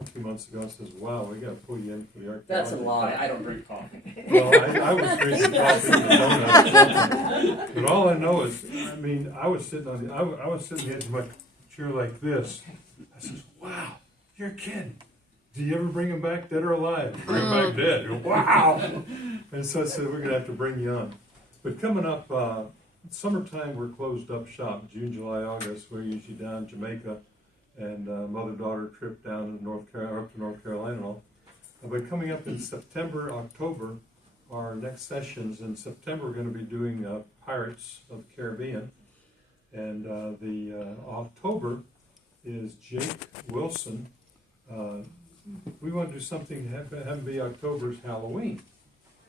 a few months ago and says, wow, we got to pull you in for the archaeology. That's a lie. I don't drink coffee. Well, I was drinking coffee and donuts. But all I know is, I mean, I was sitting on the edge of my chair like this. I says, wow, you're kidding. Do you ever bring them back dead or alive? Bring them back dead. Wow. And so I said, we're going to have to bring you on. But coming up, summertime, we're closed up shop. June, July, August, we're usually down in Jamaica and mother-daughter trip down to North Carolina and all. But coming up in September, October, our next sessions in September, we're going to be doing Pirates of the Caribbean. And the October is Jake Wilson. We want to do something, have him be October's Halloween.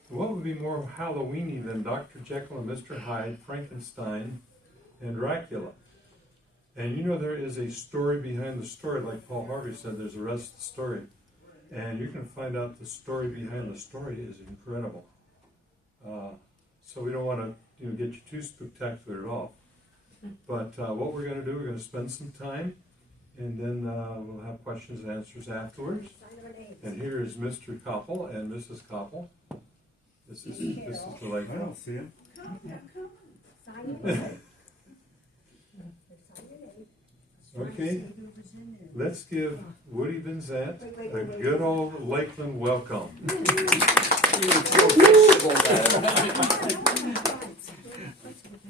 What would be more Halloweeny than Dr. Jekyll and Mr. Hyde, Frankenstein, and Dracula? And you know there is a story behind the story, like Paul Harvey said, there's a rest of the story. And you can find out the story behind the story is incredible. So we don't want to get you too spectacular at all. But what we're going to do, we're going to spend some time, and then we'll have questions and answers afterwards. And here is Mr. Koppel and Mrs. Koppel. This is the lady. I don't see him. Okay, let's give Woody VinZant a good old Lakeland welcome.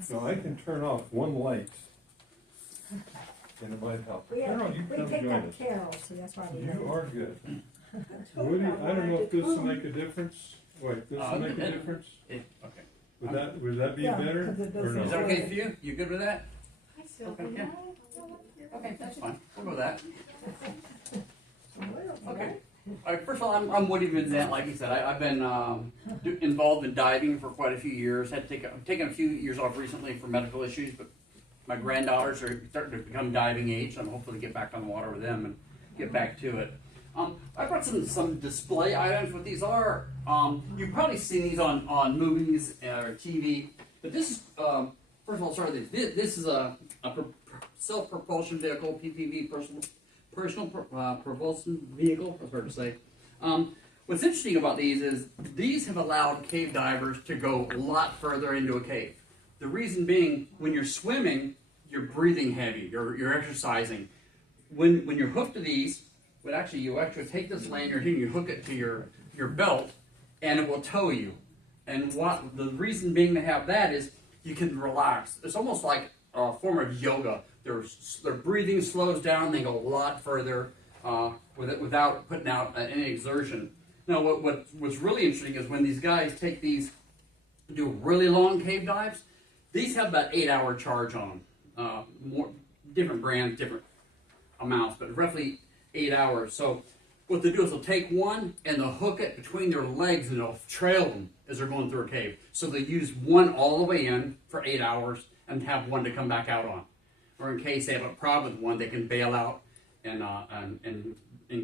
So I can turn off one light, and it might help. Carol, you come join us. Carol, so that's why we You are good. Woody, I don't know if this will make a difference. Wait, this will make a difference? Okay. Would that be better or no? Is that okay for you? You good with that? I still Okay, yeah. Okay, that's fine. We'll go with that. Okay. All right, first of all, I'm Woody VinZant. Like you said, I've been involved in diving for quite a few years. I've taken a few years off recently for medical issues, but my granddaughters are starting to become diving age, so I'm hopefully get back on the water with them and get back to it. I brought some display items. What these are, you've probably seen these on movies or TV, but this is, first of all, sorry, this is a self-propulsion vehicle, PPV, personal propulsion vehicle, that's hard to say. What's interesting about these is these have allowed cave divers to go a lot further into a cave. The reason being, when you're swimming, you're breathing heavy, you're exercising. When you're hooked to these, you actually take this lanyard here, you hook it to your belt, and it will tow you. And what the reason being to have that is you can relax. It's almost like a form of yoga. Their breathing slows down. They go a lot further without putting out any exertion. Now, what's really interesting is when these guys take these, do really long cave dives. These have about 8-hour charge on them. More different brands, different amounts, but roughly 8 hours. So what they do is they'll take one and they'll hook it between their legs and they'll trail them as they're going through a cave. So they use one all the way in for 8 hours and have one to come back out on. Or in case they have a problem with one, they can bail out and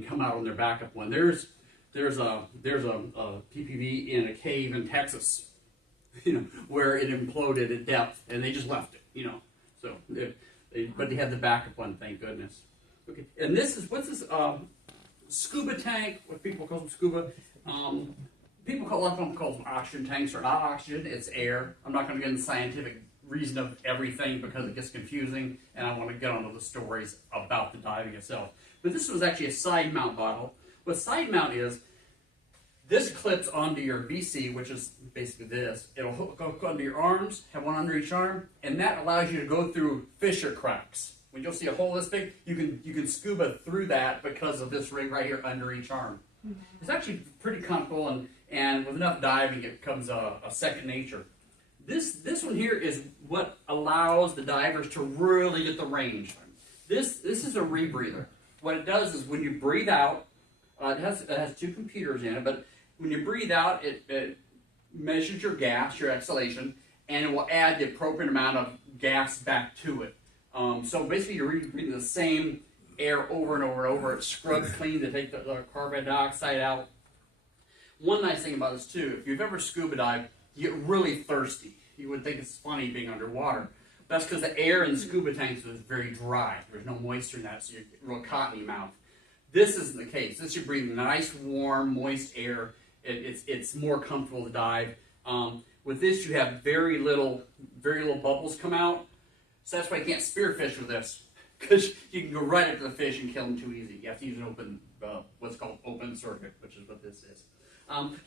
come out on their backup one. There's a PPV in a cave in Texas, where it imploded at depth, and they just left it, So, but they had the backup one, thank goodness. Okay, and what's this scuba tank? What people call them scuba. A lot of them call them oxygen tanks. Are not oxygen; it's air. I'm not going to get into the scientific reason of everything because it gets confusing, and I want to get onto the stories about the diving itself. But this was actually a side mount bottle. What side mount is, this clips onto your VC, which is basically this. It'll hook onto your arms, have one under each arm, and that allows you to go through fissure cracks. When you'll see a hole this big, you can scuba through that because of this ring right here under each arm. Mm-hmm. It's actually pretty comfortable, and with enough diving, it becomes a second nature. This one here is what allows the divers to really get the range. This is a rebreather. What it does is when you breathe out, it has two computers in it, but when you breathe out, it measures your gas, your exhalation, and it will add the appropriate amount of gas back to it. So basically, you're breathing the same air over and over and over. It scrubs clean to take the carbon dioxide out. One nice thing about this too, if you've ever scuba dived, you get really thirsty. You would think it's funny being underwater. That's because the air in the scuba tanks is very dry. There's no moisture in that, so you get real cottony mouth. This isn't the case. This should breathe nice, warm, moist air. It's more comfortable to dive. With this, you have very little bubbles come out. So that's why you can't spearfish with this, because you can go right up to the fish and kill them too easy. You have to use an open, what's called open circuit, which is what this is.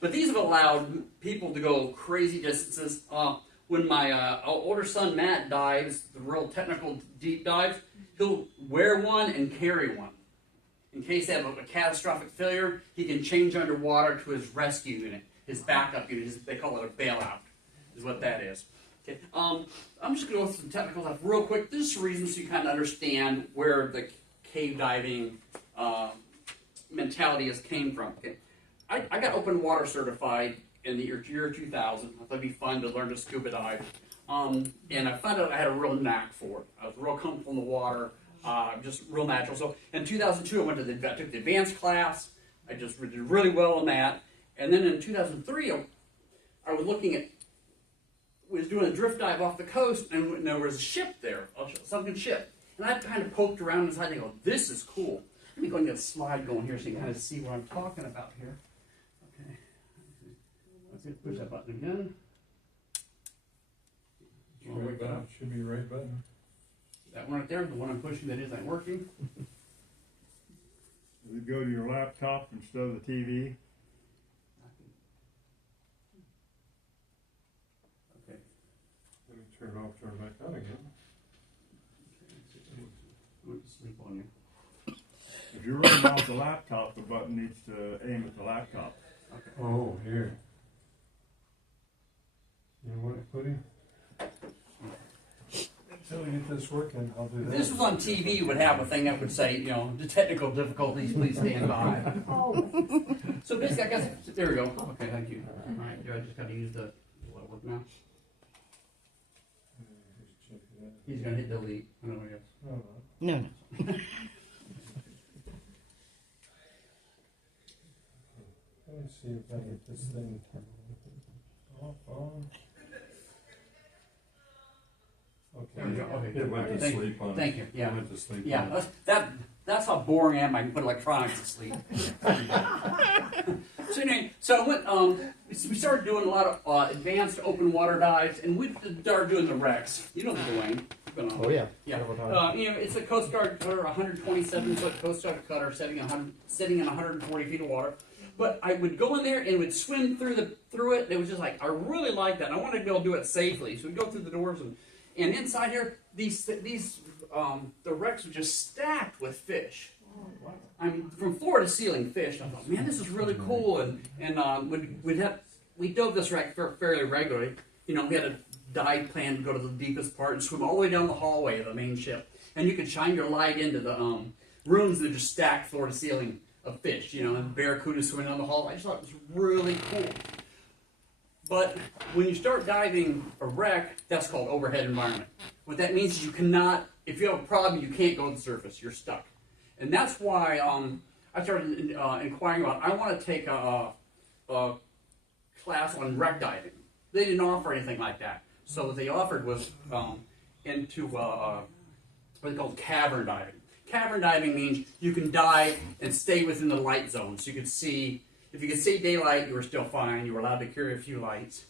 But these have allowed people to go crazy distances. When my older son Matt dives, the real technical deep dives, he'll wear one and carry one. In case they have a catastrophic failure, he can change underwater to his rescue unit, his backup unit. They call it a bailout, is what that is. Okay. I'm just going to go through some technical stuff real quick. This is reasons so you kind of understand where the cave diving mentality has came from. Okay. I got open water certified in the year 2000. I thought it'd be fun to learn to scuba dive. And I found out I had a real knack for it. I was real comfortable in the water, just real natural. So in 2002, I took the advanced class. I just did really well on that. And then in 2003, I was doing a drift dive off the coast, and there was a ship there, a sunken ship. And I kind of poked around inside and go, this is cool. Let me go and get a slide going here so you can kind of see what I'm talking about here. Okay. Let's push that button again. Right button. Should be right button. That one right there, the one I'm pushing that isn't working. Does it go to your laptop instead of the TV? Okay. Let me turn it off, turn it back on again. I went to sleep on you. If you're running off the laptop, the button needs to aim at the laptop. Okay. Oh, here. You know what, Putty? Until we get this working, I'll do If that. this was on TV, you would have a thing that would say, the technical difficulties, please stand by. So basically, I guess, there we go. Okay, thank you. All right, I just got to use the, will it work now? He's going to hit delete. I don't know, I guess. Oh, No. let me see if I get this thing off on. There we go. Okay. It went to Thank- sleep on. Thank you. Yeah. It went to sleep Yeah, on. that's how boring I am. I can put electronics to sleep. So anyway, so I went. We started doing a lot of advanced open water dives, and we started doing the wrecks. You know the Dwayne. Oh yeah. Yeah. Several times. It's a Coast Guard cutter, 127-foot Coast Guard cutter, sitting in 140 feet of water. But I would go in there and would swim through it. And it was just like I really liked that. And I wanted to be able to do it safely, so we'd go through the doors and inside here, the wrecks were just stacked with fish. I mean, from floor to ceiling fish. And I thought, man, this is really cool. And we dove this wreck fairly regularly. We had a dive plan to go to the deepest part and swim all the way down the hallway of the main ship. And you could shine your light into the rooms that are just stacked floor to ceiling of fish. And barracuda swimming down the hallway. I just thought it was really cool. But when you start diving a wreck, that's called overhead environment. What that means is you cannot, if you have a problem, you can't go to the surface. You're stuck. And that's why I started inquiring about, I want to take a class on wreck diving. They didn't offer anything like that. So what they offered was into what they call cavern diving. Cavern diving means you can dive and stay within the light zone. So you could see, if you could see daylight, you were still fine. You were allowed to carry a few lights.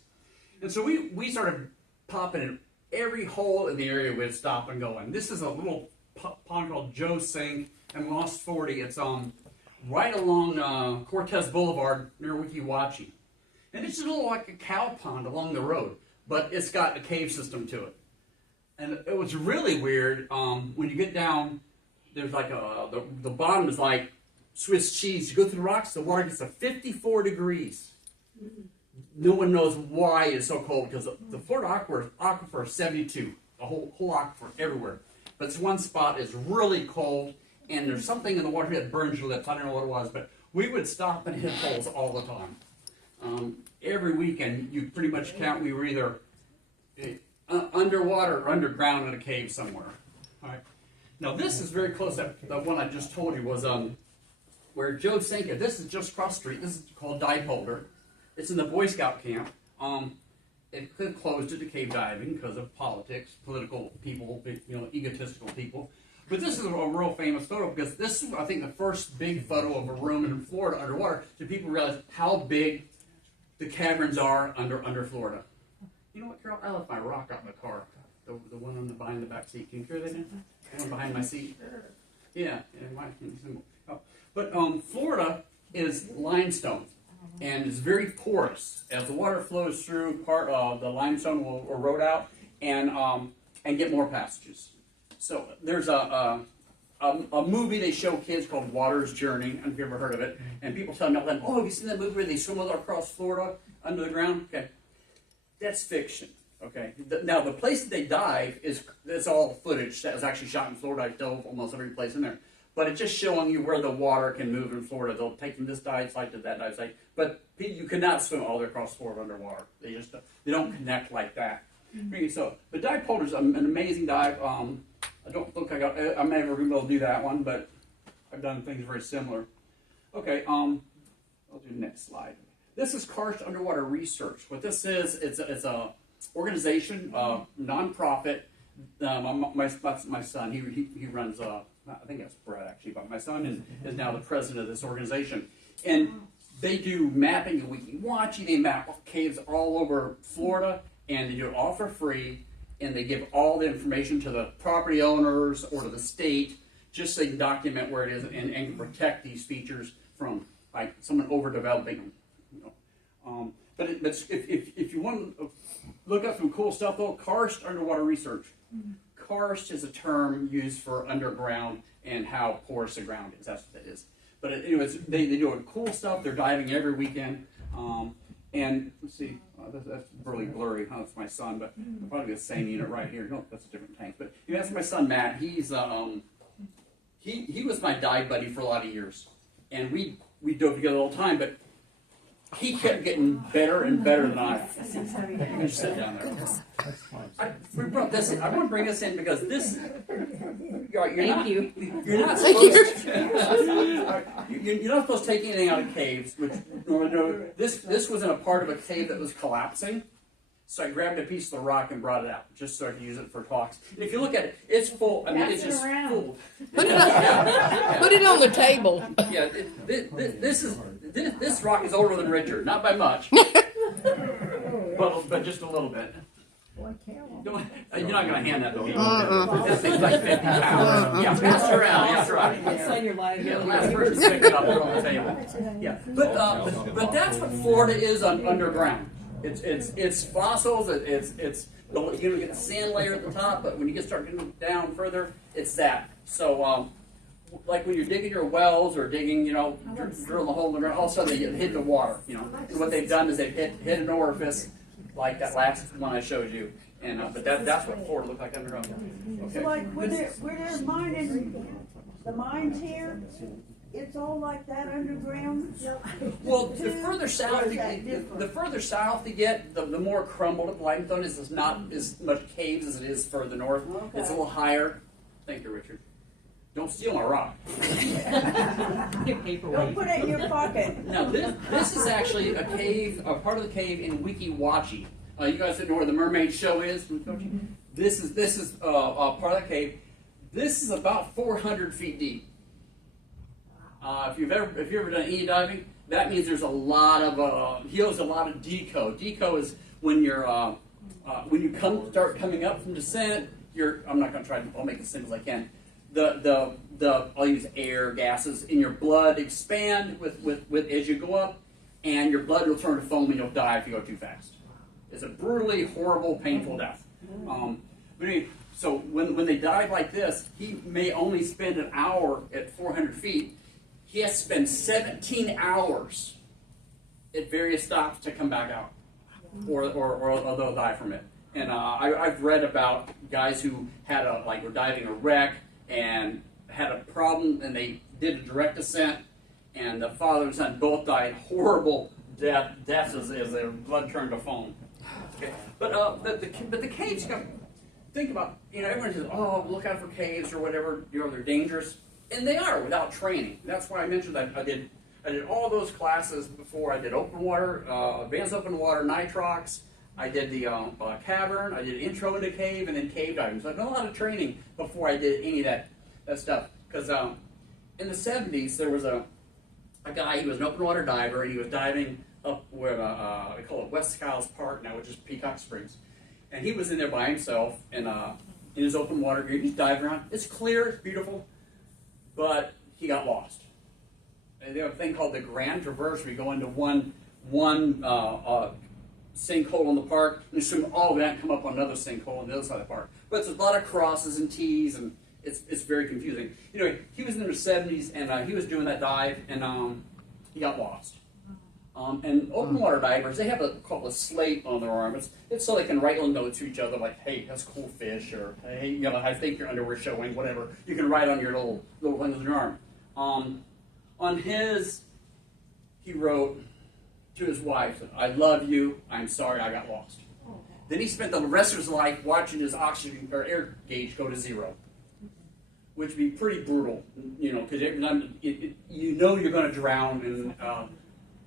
And so we started popping in every hole in the area we'd stop and go in. This is a little pond called Joe Sink and Lost 40. It's right along Cortez Boulevard near Weeki Wachee. And it's just a little like a cow pond along the road, but it's got a cave system to it. And it was really weird. When you get down, there's like the bottom is like Swiss cheese. You go through the rocks, the water gets to 54 degrees. No one knows why it's so cold, because the Florida aquifer is 72, the whole aquifer everywhere. But this one spot is really cold, and there's something in the water that burns your lips. I don't know what it was, but we would stop and hit holes all the time. Every weekend, you pretty much count we were either underwater or underground in a cave somewhere. All right. Now this is very close. That one I just told you was where Joe Sink is. This is just across the street. This is called Dive Holder. It's in the Boy Scout camp. It closed it to cave diving because of politics, political people, egotistical people. But this is a real famous photo because this is, I think, the first big photo of a room in Florida underwater, so people realize how big the caverns are under Florida. You know what, Carol? I left my rock out in the car. The one on behind the back seat. Can you carry that in? The one behind my seat. Yeah. But Florida is limestone, and it's very porous. As the water flows through, part of the limestone will erode out and get more passages. So there's a movie they show kids called Water's Journey. I don't know if you've ever heard of it. And people tell me all the time, oh, have you seen that movie where they swim all across Florida under the ground? Okay. That's fiction. Okay. Now, the place that they dive it's all footage that was actually shot in Florida. I dove almost every place in there. But it's just showing you where the water can move in Florida. They'll take from this dive site to that dive site. But you cannot swim all the way across Florida underwater. They don't connect like that. So the dive pole is an amazing dive. I don't think I'm never going to be able to do that one, but I've done things very similar. Okay, I'll do the next slide. This is Karst Underwater Research. What this is, it's a organization, nonprofit. My son, he runs. I think that's Brett actually, but my son is now the president of this organization, and they do mapping and wiki-watching. They map caves all over Florida, and they do it all for free. And they give all the information to the property owners or to the state, just so they can document where it is and protect these features from like someone overdeveloping them. You know. But if you want to look up some cool stuff, though, Karst Underwater Research. Karst is a term used for underground and how porous the ground is. That's what that is. But anyways, they do cool stuff. They're diving every weekend. And let's see, that's really blurry. That's my son, but probably the same unit right here. No, that's a different tank. But that's my son Matt. He's he was my dive buddy for a lot of years, and we dove together all the time. But he kept getting better and better than I. You can just sit down there. We brought this in. I want to bring this in because this. You're not supposed to take anything out of caves. Which this was in a part of a cave that was collapsing. So I grabbed a piece of the rock and brought it out, just so I could use it for talks. And if you look at it, it's full. I mean, it's just full. Put it on the table. Yeah, this rock is older than Richard, not by much, but just a little bit. You're not going to hand that to me. This thing's like 50 pounds. Yeah, pass it around. That's right. It's on your life. Yeah, the last person picked it up, put it on the table. Yeah, but that's what Florida is underground. It's fossils. You get the sand layer at the top, but when you start getting down further, it's that. So, like when you're digging your wells or digging, drilling a hole in the ground, all of a sudden they get hit in the water. And what they've done is they've hit an orifice, like that last one I showed you. And but that's what Florida looked like underground. Okay. So like where they're mining the mines here, it's all like that underground. Well, the further south you get, the more crumbled up limestone is. It's not as much caves as it is further north. Okay. It's a little higher. Thank you, Richard. Don't steal my rock. Don't put it in your pocket. Now, this is actually a cave, a part of the cave in Wiki-Wachi. You guys know where the mermaid show is? This is part of the cave. This is about 400 feet deep. If you've ever done any diving, that means there's a lot of he owes a lot of deco. Deco is when when you start coming up from descent. I'm not going to try. I'll make it as simple as I can. I'll use air, gases in your blood expand with as you go up, and your blood will turn to foam and you'll die if you go too fast. It's a brutally horrible, painful death. But anyway, so when they dive like this, he may only spend an hour at 400 feet. He has to spend 17 hours at various stops to come back out, or they'll die from it. And I've read about guys who were diving a wreck and had a problem, and they did a direct descent, and the father and son both died horrible deaths as their blood turned to foam. Okay. But the caves, think about, everyone says, oh, look out for caves or whatever, they're dangerous. And they are without training. That's why I mentioned that I did all those classes before. I did open water, advanced open water, nitrox. I did the cavern. I did intro into cave and then cave diving. So I did a lot of training before I did any of that. that stuff. Because in the 70s, there was a guy, he was an open water diver, and he was diving up where they call it West Skiles Park now, which is Peacock Springs. And he was in there by himself, and in his open water gear, he's diving around. It's clear, it's beautiful, but he got lost. And they have a thing called the Grand Traverse, where you go into one sinkhole in the park, and you swim all of that and come up on another sinkhole on the other side of the park. But there's a lot of crosses and T's, and it's very confusing. Anyway, he was in the 70s, and he was doing that dive, and he got lost. And open water divers, they have called a slate on their arm. It's so they can write little notes to each other, like, "Hey, that's a cool fish," or "Hey, you know, I think your underwear's showing," whatever. You can write on your little thing on your arm. On his, he wrote to his wife, "I love you. I'm sorry I got lost." Then he spent the rest of his life watching his oxygen or air gauge go to 0, which would be pretty brutal, you know, because you know you're going to drown, and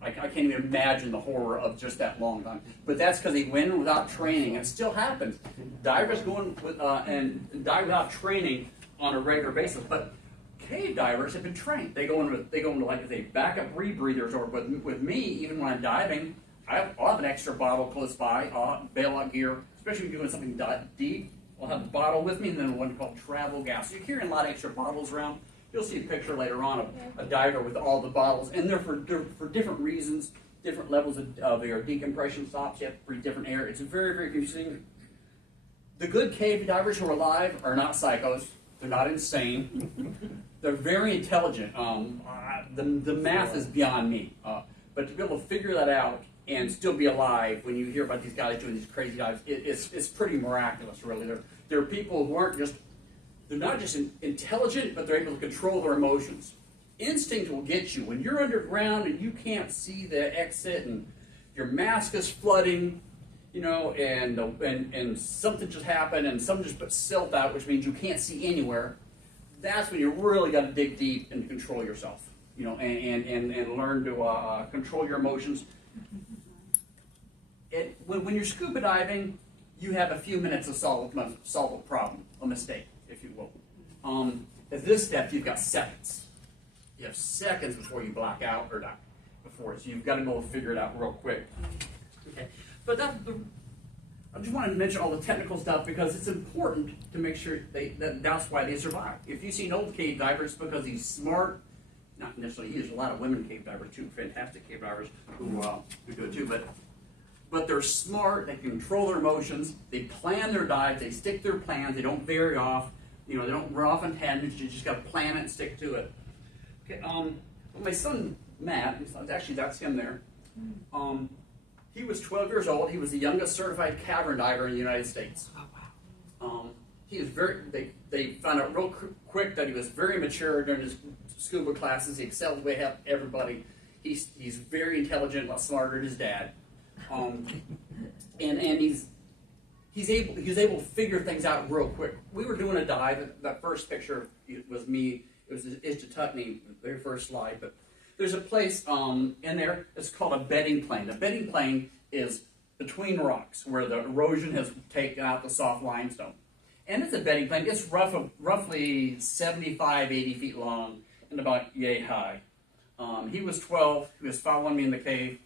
I can't even imagine the horror of just that long time. But that's because he went in without training. It still happens. Divers go in with, and dive without training on a regular basis. But cave divers have been trained. They go into like they backup rebreathers, or with me, even when I'm diving, I'll have an extra bottle close by, bailout gear, especially when you're doing something deep. I'll have a bottle with me, and then one called travel gas. So you're carrying a lot of extra bottles around. You'll see a picture later on of a diver with all the bottles, and they're for different reasons, different levels of their decompression stops. You have to breathe different air. It's very, very confusing. The good cave divers who are alive are not psychos. They're not insane. They're very intelligent. The math is beyond me. But to be able to figure that out and still be alive when you hear about these guys doing these crazy dives, it's pretty miraculous, really. They're people who aren't just, they're not just intelligent, but they're able to control their emotions. Instinct will get you. When you're underground and you can't see the exit and your mask is flooding, you know, and something just happened and someone just put silt out, which means you can't see anywhere, that's when you really got to dig deep and control yourself, you know, and learn to control your emotions. When you're scuba diving, you have a few minutes to solve a problem, a mistake, if you will. At this step, you've got seconds. You have seconds before you black out or die. So you've got to go figure it out real quick. Okay, but I just wanted to mention all the technical stuff because it's important to make sure that's why they survive. If you see an old cave diver, it's because he's smart. Not necessarily he. There's a lot of women cave divers too, fantastic cave divers who do it too. But they're smart. They can control their emotions. They plan their dives. They stick to their plans. They don't vary off. You know, they don't run off on tangents. You just got to plan it and stick to it. Okay. Well, my son Matt, actually that's him there. He was 12 years old. He was the youngest certified cavern diver in the United States. He is they found out real quick that he was very mature during his scuba classes. He excelled way up everybody. He's very intelligent, a lot smarter than his dad. And he's able to figure things out real quick. We were doing a dive. That first picture was me. It was Ishtututney, the very first slide. But there's a place in there. It's called a bedding plane. A bedding plane is between rocks where the erosion has taken out the soft limestone. And it's a bedding plane. It's roughly 75, 80 feet long and about yay high. He was 12. He was following me in the cave.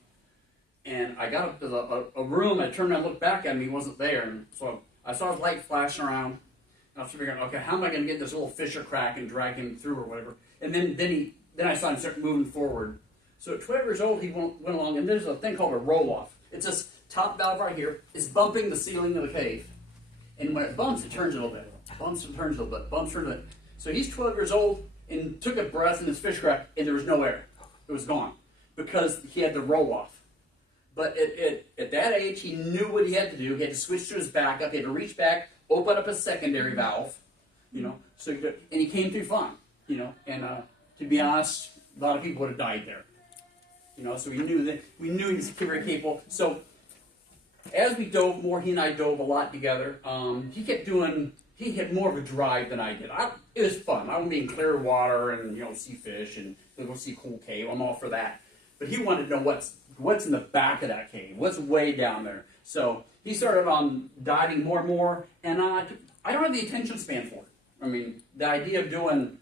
And I got up to a room. I turned around and looked back at him. He wasn't there. And so I saw his light flashing around. And I was figuring, okay, how am I going to get this little fissure crack and drag him through or whatever? And then I saw him start moving forward. So at 12 years old, he went along. And there's a thing called a roll-off. It's this top valve right here. It's bumping the ceiling of the cave. And when it bumps, it turns a little bit. Bumps and turns a little bit. Bumps, turns a little bit. So he's 12 years old and took a breath in his fish crack, and there was no air. It was gone because he had the roll-off. But at that age, he knew what he had to do. He had to switch to his backup. He had to reach back, open up a secondary valve, you know. And he came through fine, you know. And to be honest, a lot of people would have died there, you know. So we knew he was very capable. So as we dove more, he and I dove a lot together. He had more of a drive than I did. It was fun. I want to be in clear water and, you know, see fish and go see a cool cave. I'm all for that. But he wanted to know what's in the back of that cave, what's way down there. So he started diving more and more, and I don't have the attention span for it. I mean, the idea of doing,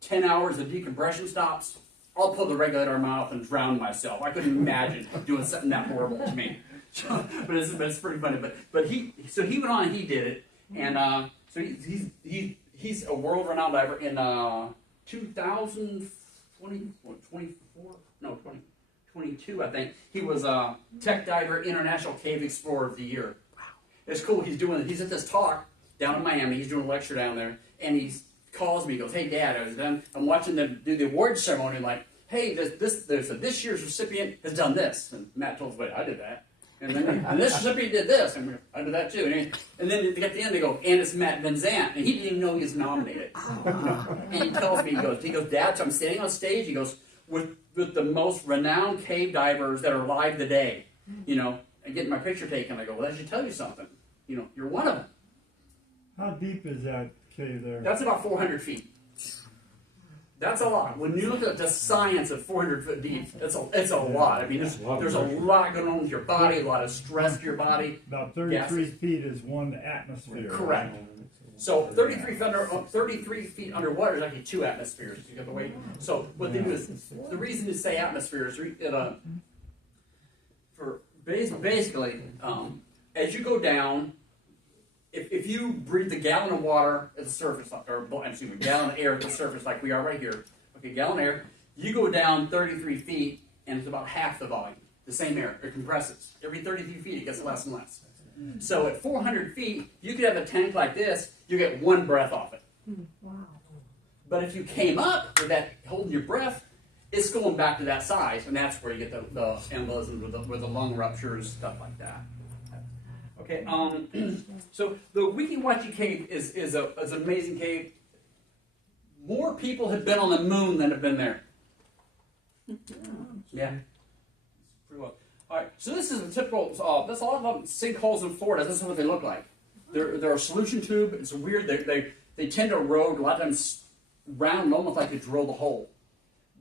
10 hours of decompression stops, I'll pull the regulator in my mouth and drown myself. I couldn't imagine doing something that horrible to me. but it's pretty funny. But he went on and he did it, and so he's a world-renowned diver. In 2022, I think he was Tech Diver International Cave Explorer of the Year. Wow, it's cool. He's at this talk down in Miami. He's doing a lecture down there, and he calls me. He goes, "Hey, Dad, I'm watching them do the award ceremony. I'm like, hey, this year's recipient has done this." And Matt told us, "Wait, I did that." And then this recipient did this, and I did that too. And then at the end they go, "And it's Matt VinZant," and he didn't even know he was nominated. And he tells me, he goes, "Dad, so I'm standing on stage." He goes, with the most renowned cave divers that are alive today, and getting my picture taken. I go, "Well, that should tell you something. You're one of them." How deep is that cave there? That's about 400 feet. That's a lot. When you look at the science of 400 foot deep, it's a lot. I mean, there's a lot going on with your body, a lot of stress to your body. About 33 feet is one atmosphere. Correct. So 33 feet underwater is actually 2 atmospheres. You got the weight. So what they do is, the reason to say atmospheres, basically, as you go down, if you breathe a gallon of water at the surface, or excuse me, a gallon of air at the surface like we are right here, okay, gallon of air, you go down 33 feet and it's about half the volume, the same air, it compresses. Every 33 feet it gets less and less. So at 400 feet, you could have a tank like this, you get 1 breath off it. Wow. But if you came up with that, holding your breath, it's going back to that size, and that's where you get the embolisms with the lung ruptures, stuff like that. Okay, so the Weeki Wachee Cave is an amazing cave. More people have been on the moon than have been there. Yeah, pretty well. All right, so this is a typical. That's a lot of sinkholes in Florida. This is what they look like. They're a solution tube. It's weird. They tend to erode. A lot of times round, almost like they drill the hole.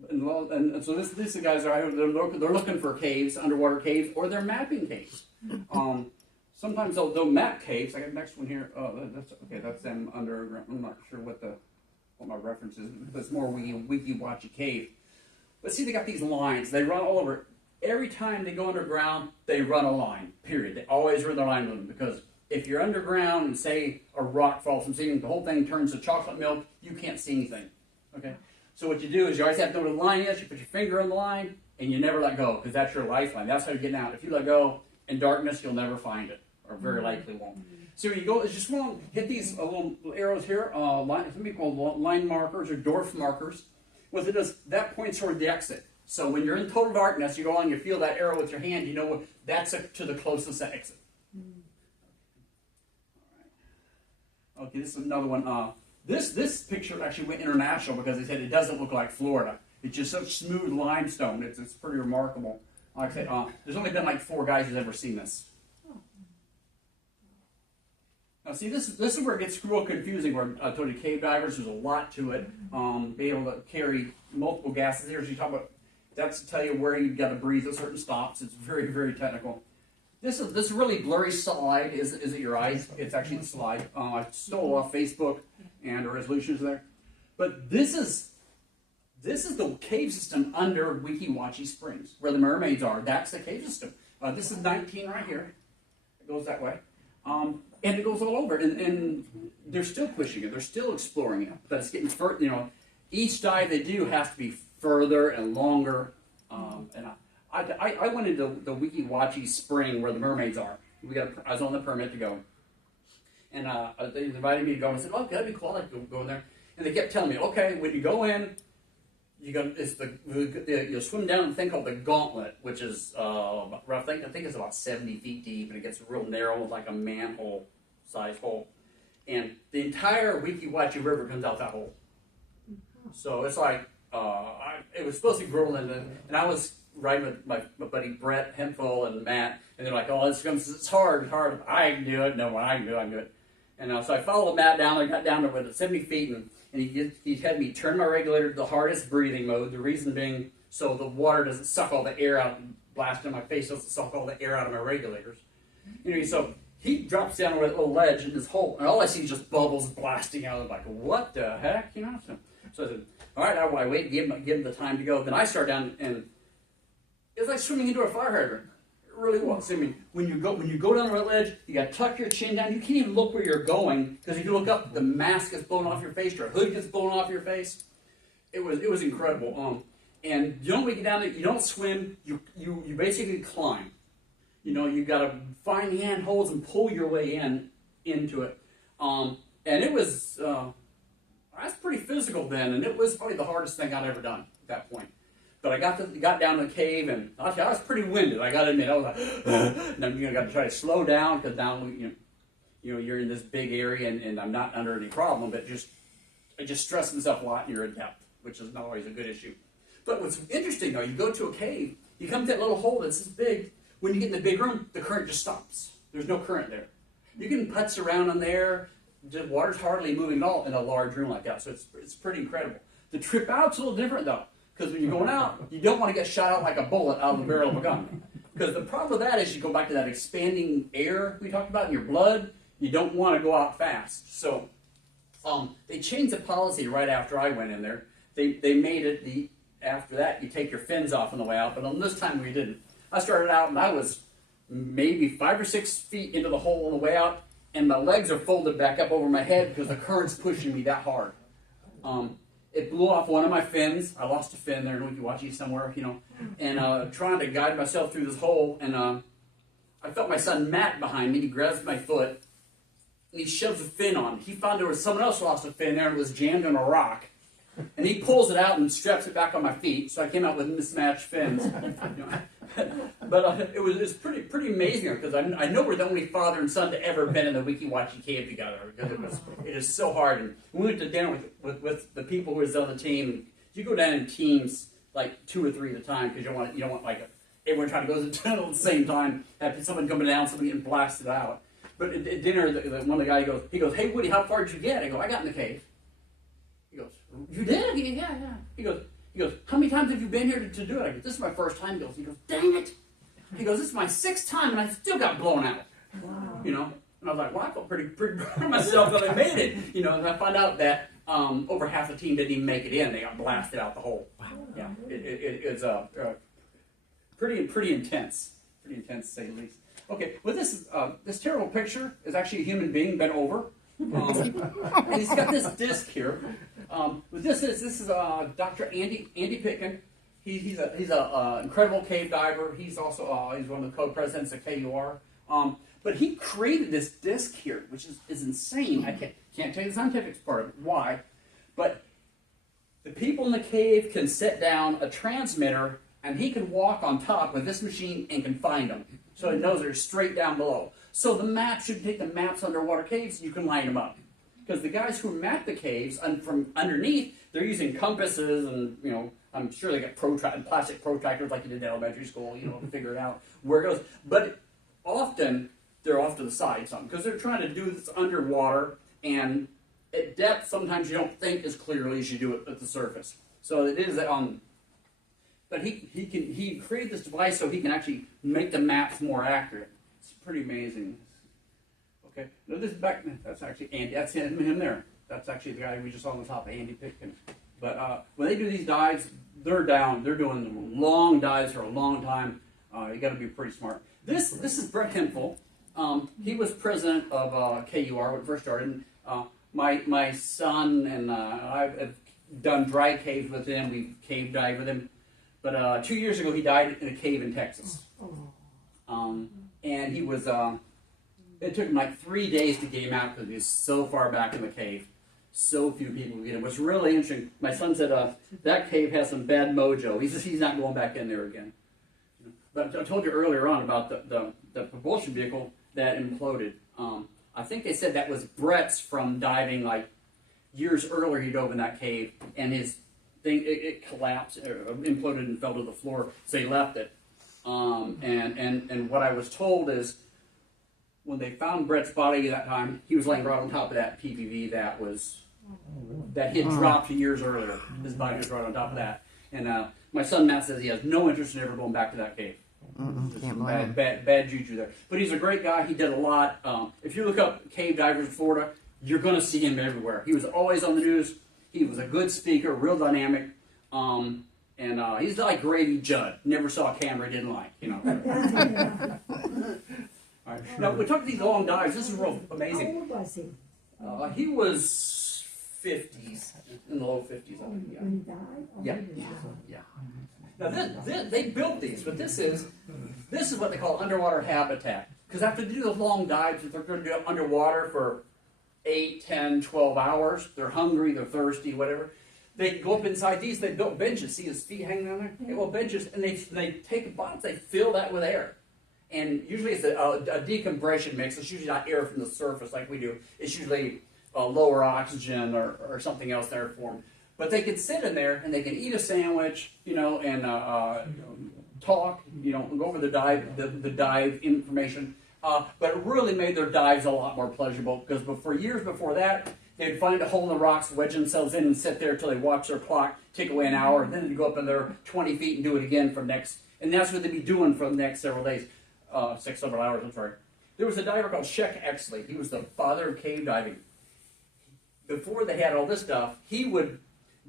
And so these guys are they're looking for caves, underwater caves, or they're mapping caves. Sometimes they'll map caves. I got the next one here. That's them underground. I'm not sure what my reference is, but it's more Weeki Wachee Cave. But see, they got these lines. They run all over. Every time they go underground, they run a line, period. They always run the line with them, because if you're underground and say a rock falls from ceiling, the whole thing turns to chocolate milk, you can't see anything. Okay? So what you do is you always have to know where the line is. You put your finger on the line, and you never let go, because that's your lifeline. That's how you're getting out. If you let go in darkness, you'll never find it, or very likely won't. So you go, just want to hit these little arrows here, something called line markers or dwarf markers. What it does, that points toward the exit. So when you're in total darkness, you go along, you feel that arrow with your hand, you know that's to the closest exit. Okay, this is another one. This picture actually went international because they said it doesn't look like Florida. It's just such smooth limestone. It's pretty remarkable. Like I said, there's only been like 4 guys who's ever seen this. Now see, this is where it gets real confusing, where I told you cave divers, there's a lot to it. Being able to carry multiple gases. Here, so you talk about, that's to tell you where you've got to breathe at certain stops. It's very, very technical. This really blurry slide isn't your eyes. It's actually the slide. I stole off Facebook, and the resolution's there. But this is the cave system under Weeki Wachee Springs, where the mermaids are. That's the cave system. This is 19 right here. It goes that way. And it goes all over. And they're still pushing it. They're still exploring it. But it's getting further. Each dive they do has to be further and longer. And I went into the Weeki Wachee Spring where the mermaids are. I was on the permit to go. And they invited me to go. And I said, "Oh, that'd be cool. I'd go in there." And they kept telling me, "Okay, when you go in, you'll swim down a thing called the Gauntlet, which is I think it's about 70 feet deep, and it gets real narrow, like a manhole-sized hole. And the entire Weeki Wachee River comes out that hole. So it's like it was supposed to be rolling, and I was riding with my buddy Brett Hemphill and Matt, and they're like, "Oh, it's hard. I can do it. No, I can do it." And so I followed Matt down. I got down there with 70 feet, and he had me turn my regulator to the hardest breathing mode. The reason being, so the water doesn't suck all the air out and blast in my face. Doesn't suck all the air out of my regulators. So he drops down over that little ledge in this hole, and all I see is just bubbles blasting out. I'm like, what the heck, you know? So I said, all right, I wait, give him the time to go. Then I start down, and it's like swimming into a fire hydrant. It really was. I mean, when you go down the ledge, you got to tuck your chin down. You can't even look where you're going, because if you look up, the mask gets blown off your face, your hood gets blown off your face. It was incredible. And you don't get down there, you don't swim, you basically climb. You know, you got to find handholds and pull your way into it. And it was, I was pretty physical then, and it was probably the hardest thing I'd ever done at that point. But I got down the cave, and I was pretty winded. I got to admit, I was like, and I'm got to try to slow down, because down, you're in this big area, and I'm not under any problem, but I just stress myself a lot, and you're in depth, which is not always a good issue. But what's interesting, though, you go to a cave, you come to that little hole that's this big. When you get in the big room, the current just stops. There's no current there. You can putz around in there. The water's hardly moving at all in a large room like that, so it's pretty incredible. The trip out's a little different, though, because when you're going out, you don't want to get shot out like a bullet out of the barrel of a gun. Because the problem with that is you go back to that expanding air we talked about in your blood. You don't want to go out fast. So they changed the policy right after I went in there. They made it after that you take your fins off on the way out, but on this time we didn't. I started out and I was maybe 5 or 6 feet into the hole on the way out, and my legs are folded back up over my head because the current's pushing me that hard. It blew off one of my fins. I lost a fin there in Wikiwachi somewhere, and trying to guide myself through this hole, and I felt my son Matt behind me. He grabs my foot, and he shoves a fin on. He found there was someone else lost a fin there and was jammed on a rock. And he pulls it out and straps it back on my feet, so I came out with mismatched fins. But it was pretty amazing, because I know we're the only father and son to ever been in the Wikiwachi cave together, because it is so hard. And we went to dinner with the people who was on the team. You go down in teams like 2 or 3 at a time, because you don't want like everyone trying to go to the tunnel at the same time. Have someone coming down, somebody getting blasted out. But at dinner, one of the guys he goes, "Hey Woody, how far did you get?" I go, "I got in the cave." He goes, "You did?" Yeah. He goes, "How many times have you been here to do it?" I go, "This is my first time." He goes, "Dang it." He goes, "This is my 6th time, and I still got blown out." Wow. And I was like, well, I felt pretty proud of myself that I made it. And I found out that over half the team didn't even make it in. They got blasted out the hole. Wow. Yeah, it's pretty intense. Pretty intense, to say the least. Okay, well, this terrible picture is actually a human being bent over. And he's got this disc here. This is Dr. Andy Pitkin. He's an incredible cave diver. He's also he's one of the co-presidents of KUR. But he created this disc here, which is insane. I can't tell you the scientific part of it, why, but the people in the cave can set down a transmitter, and he can walk on top with this machine and can find them. So it knows they're straight down below. So the maps, you can take the maps underwater caves, you can line them up. Because the guys who map the caves from underneath, they're using compasses, and I'm sure they got plastic protractors like you did in elementary school, to figure it out where it goes. But often they're off to the side because they're trying to do this underwater, and at depth sometimes you don't think as clearly as you do it at the surface. So it is but he created this device so he can actually make the maps more accurate. It's pretty amazing. Okay, now this is back. That's actually Andy. That's him there. That's actually the guy we just saw on the top of Andy Pitkin. But when they do these dives, they're doing long dives for a long time. You got to be pretty smart. This is Brett Hempel. He was president of KUR when it first started. My son and I have done dry caves with him. We cave dived with him. But 2 years ago, he died in a cave in Texas. And he was. It took him like 3 days to get him out because he was so far back in the cave. So few people get him. What's really interesting, my son said that cave has some bad mojo. He says he's not going back in there again. But I told you earlier on about the propulsion vehicle that imploded. I think they said that was Brett's from diving like years earlier. He dove in that cave and his thing it collapsed, imploded and fell to the floor. So he left it. And what I was told is when they found Brett's body that time, he was laying right on top of that PPV that he had dropped years earlier. His body was right on top of that. And my son Matt says he has no interest in ever going back to that cave. Can't blame him. Bad juju there. But he's a great guy. He did a lot. If you look up cave divers in Florida, you're going to see him everywhere. He was always on the news. He was a good speaker, real dynamic. And he's like Grady Judd. Never saw a camera he didn't like, you know. All right. Now, we talk these long dives. This is real How amazing. old was he He was 50s, in the low 50s, I think. Yeah. when he died? Oh, Yeah. he died. Yeah. Now this, they built these, but this is what they call underwater habitat. Because after they do those long dives, if they're going to do it underwater for 8, 10, 12 hours, they're hungry, they're thirsty, whatever. They go up inside these. They built benches. See his feet hanging down there? They built benches, and they take a box. They fill that with air, and usually it's a decompression mix. It's usually not air from the surface like we do. It's usually lower oxygen or something else there for them. But they can sit in there and they can eat a sandwich, you know, and talk, you know, go over the dive information. But it really made their dives a lot more pleasurable because for years before that, they'd find a hole in the rocks, wedge themselves in, and sit there until they watch their clock tick away an hour, and then they'd go up in there 20 feet and do it again for next. And that's what they'd be doing for the next several days, several hours. I'm sorry. There was a diver called Sheck Exley. He was the father of cave diving. Before they had all this stuff, he would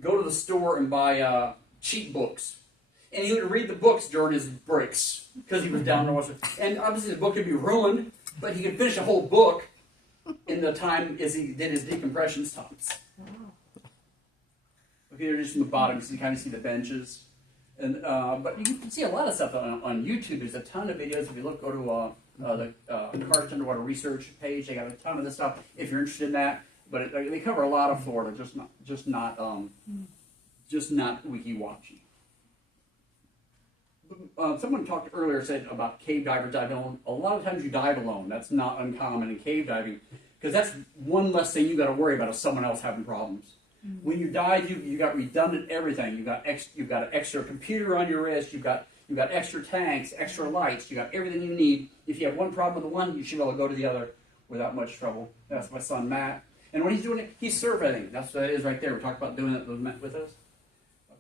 go to the store and buy cheat books. And he would read the books during his breaks because he was down there. And obviously the book could be ruined, but he could finish a whole book in the time as he did his decompression stops. Okay, they're just in the bottom, so you kind of see the benches. And but you can see a lot of stuff on YouTube. There's a ton of videos. If you look, go to the Karst Underwater Research page. They got a ton of this stuff if you're interested in that. But they cover a lot of Florida, just not wiki watching. Someone talked earlier, said about cave divers diving alone. A lot of times you dive alone. That's not uncommon in cave diving because that's one less thing you got to worry about if someone else having problems. Mm-hmm. When you dive, you got redundant everything. You got an extra computer on your wrist. You got extra tanks, extra lights. You got everything you need. If you have one problem with the one, you should be able to go to the other without much trouble. That's my son Matt. And when he's doing it, he's surveying. That's what it is right there. We're talking about doing it with us.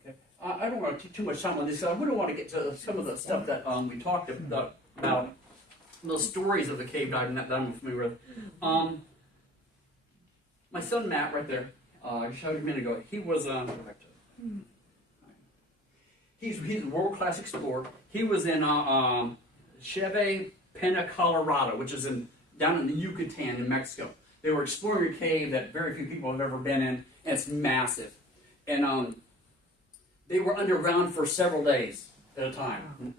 Okay. I don't want to take too much time on this because I wouldn't want to get to some of the stuff that we talked about, those stories of the cave diving that I'm familiar with. My son Matt, right there, I showed you a minute ago. He was he's a world-class explorer. He was in Cheve Pena, Colorado, which is down in the Yucatan in Mexico. They were exploring a cave that very few people have ever been in, and it's massive. And they were underground for several days at a time.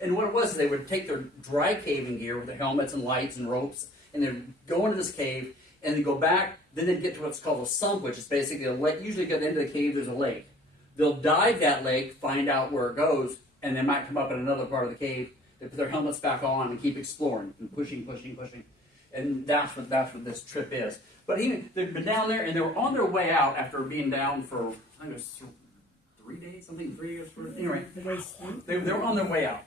And what it was, they would take their dry caving gear with their helmets and lights and ropes, and they'd go into this cave, and they'd go back. Then they'd get to what's called a sump, which is basically a lake. Usually at the end of the cave, there's a lake. They'll dive that lake, find out where it goes, and they might come up in another part of the cave. They put their helmets back on and keep exploring and pushing. And that's what this trip is. But they've been down there, and they were on their way out after being down for, I think it was 3 days, something, 3 years. Anyway, they were on their way out.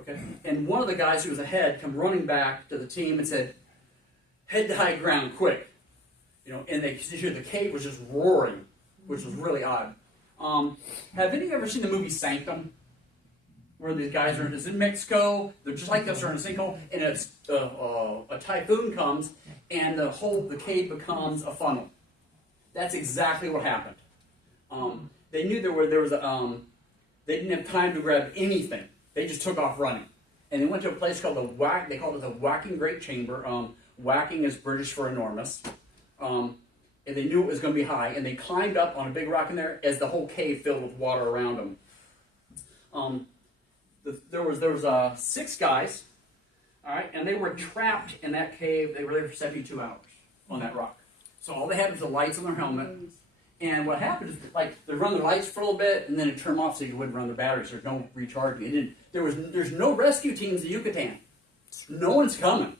Okay, and one of the guys who was ahead come running back to the team and said, "Head to high ground, quick!" You know, and they could hear the cave was just roaring, which was really odd. Have any of you ever seen the movie Sanctum? Where these guys are in Mexico, they're just like us, they're in a sinkhole, and a typhoon comes, and the cave becomes a funnel. That's exactly what happened. They knew they didn't have time to grab anything. They just took off running, and they went to a place called they called it the Whacking Great Chamber. Whacking is British for enormous, and they knew it was going to be high, and they climbed up on a big rock in there as the whole cave filled with water around them. There was 6 guys, all right, and they were trapped in that cave. They were there for 72 hours on that rock. So all they had was the lights on their helmet. And what happened is, like, they run their lights for a little bit, and then it turned off so you wouldn't run the batteries. There's no recharging. There's no rescue teams in Yucatan. No one's coming.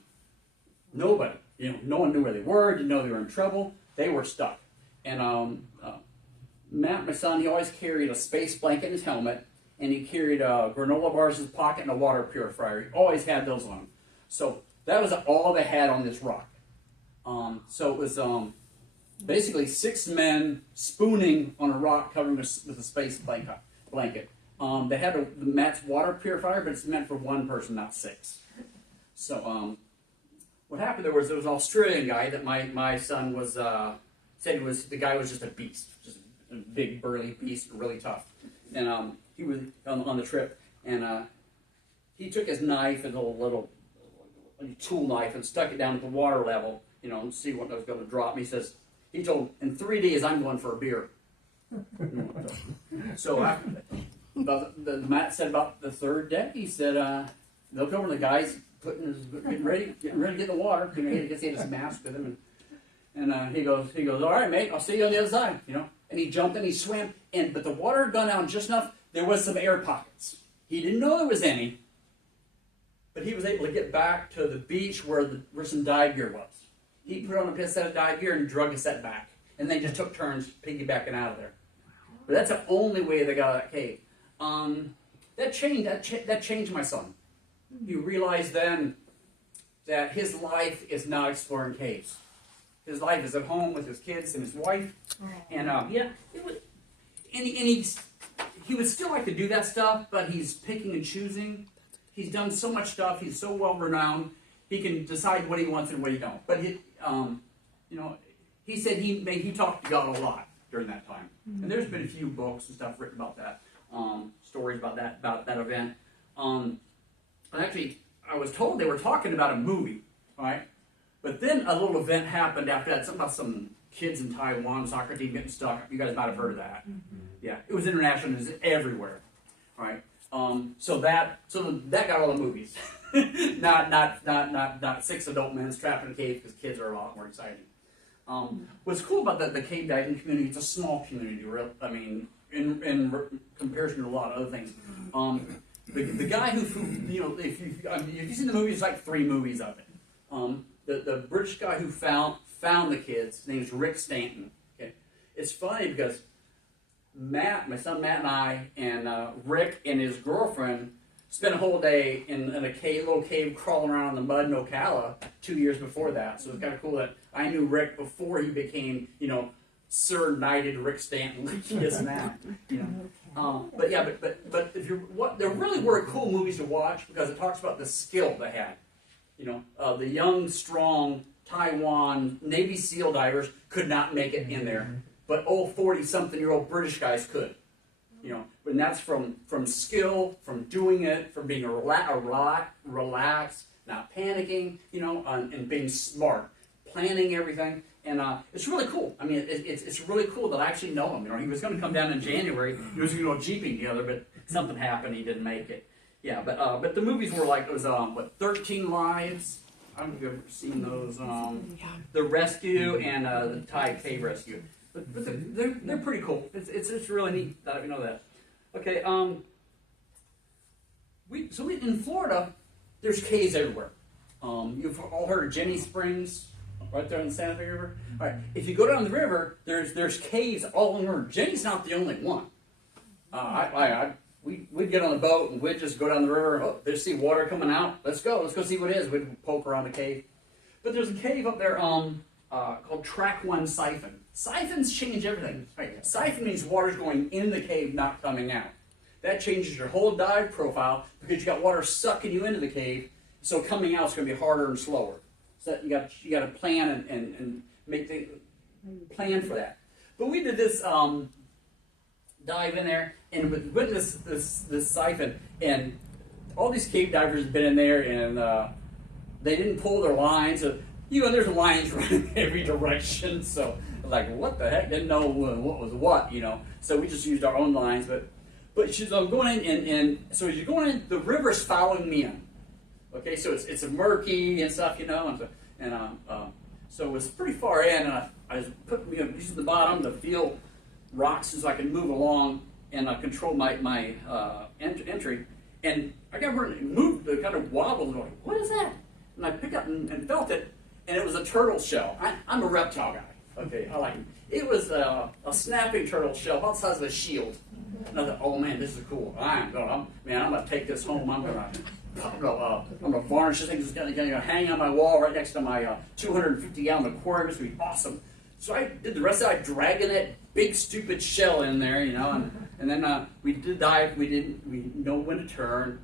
Nobody. You know, no one knew where they were. Didn't know they were in trouble. They were stuck. And Matt, my son, he always carried a space blanket in his helmet. And he carried granola bars in his pocket and a water purifier. He always had those on him. So that was all they had on this rock. So it was basically 6 men spooning on a rock covered with a space blanket. They had the Matt's water purifier, but it's meant for one person, not 6. So what happened there was an Australian guy that my son was said the guy was just a beast, just a big burly beast, really tough. And he was on the trip, and he took his knife, his little tool knife, and stuck it down at the water level, and see what was going to drop. He told, in 3 days I'm going for a beer. So the Matt said about the 3rd day, he said, looked over, the guy's getting ready to get in the water. He had his mask with him, and he goes, all right, mate, I'll see you on the other side. And he jumped and he swam, but the water had gone down just enough. There was some air pockets. He didn't know there was any, but he was able to get back to the beach where some dive gear was. He put on a set of dive gear and drug a set back, and they just took turns piggybacking out of there. But that's the only way they got out of that cave. That changed my son. He realized then that his life is not exploring caves. His life is at home with his kids and his wife, and he would still like to do that stuff, but he's picking and choosing. He's done so much stuff. He's so well renowned. He can decide what he wants and what he don't. But he said he talked to God a lot during that time, and there's been a few books and stuff written about that, stories about that event. And actually, I was told they were talking about a movie, right? But then a little event happened after that, something about some kids in Taiwan, soccer team getting stuck. You guys might have heard of that. Yeah, it was international, it was everywhere, right? So that got all the movies. not 6 adult men trapped in a cave, because kids are a lot more exciting. What's cool about the cave diving community, it's a small community, in comparison to a lot of other things. The guy who if you've seen the movie, it's like 3 movies of it. The British guy who found the kids, his name is Rick Stanton. Okay, it's funny because my son Matt and I, and Rick and his girlfriend spent a whole day in a little cave crawling around in the mud in Ocala 2 years before that. So it's kind of cool that I knew Rick before he became, Sir Knighted Rick Stanton, like he is now. But if there really were cool movies to watch, because it talks about the skill they had. The young, strong Taiwan Navy SEAL divers could not make it in there, but old 40-something-year-old British guys could. And that's from skill, from doing it, from being relaxed, not panicking, and being smart, planning everything. And it's really cool. I mean, it's really cool that I actually know him. He was going to come down in January. He was going to go jeeping together, but something happened. He didn't make it. Yeah, but the movies were like, it was 13 Lives. I don't know if you've ever seen those. The Rescue and the Thai Cave Rescue. But they're pretty cool. It's really neat that you know that. Okay. In Florida, there's caves everywhere. You've all heard of Jenny Springs, right there in the Santa Fe River. All right. If you go down the river, there's caves all in the river. Jenny's not the only one. We'd get on the boat and we'd just go down the river. Oh, there's see water coming out. Let's go see what it is. We'd poke around the cave. But there's a cave up there called Track 1 Siphon. Siphons change everything. Right. Siphon means water's going in the cave, not coming out. That changes your whole dive profile because you got water sucking you into the cave. So coming out is going to be harder and slower. So you got to plan and make the plan for that. But we did this dive in there and with this siphon, and all these cave divers have been in there, and they didn't pull their lines. So, there's lines running every direction. So I was like, what the heck? Didn't know what was what, So we just used our own lines. But she's going in, and so as you're going in, the river's following me in. Okay, so it's murky and stuff, so it was pretty far in. And I was using the bottom to feel rocks so I can move along and control my entry. And I got where it moved, it kind of wobbled, going, what is that? And I picked up and felt it, and it was a turtle shell. I'm a reptile guy. Okay, I like it. It was a snapping turtle shell, about the size of a shield. And I thought, oh man, this is cool. I'm gonna take this home. I'm gonna varnish this thing. It's gonna hang on my wall right next to my 250-gallon aquarium. It's gonna be awesome. So I did the rest of it, dragging that big stupid shell in there, and And then we did dive. We know when to turn.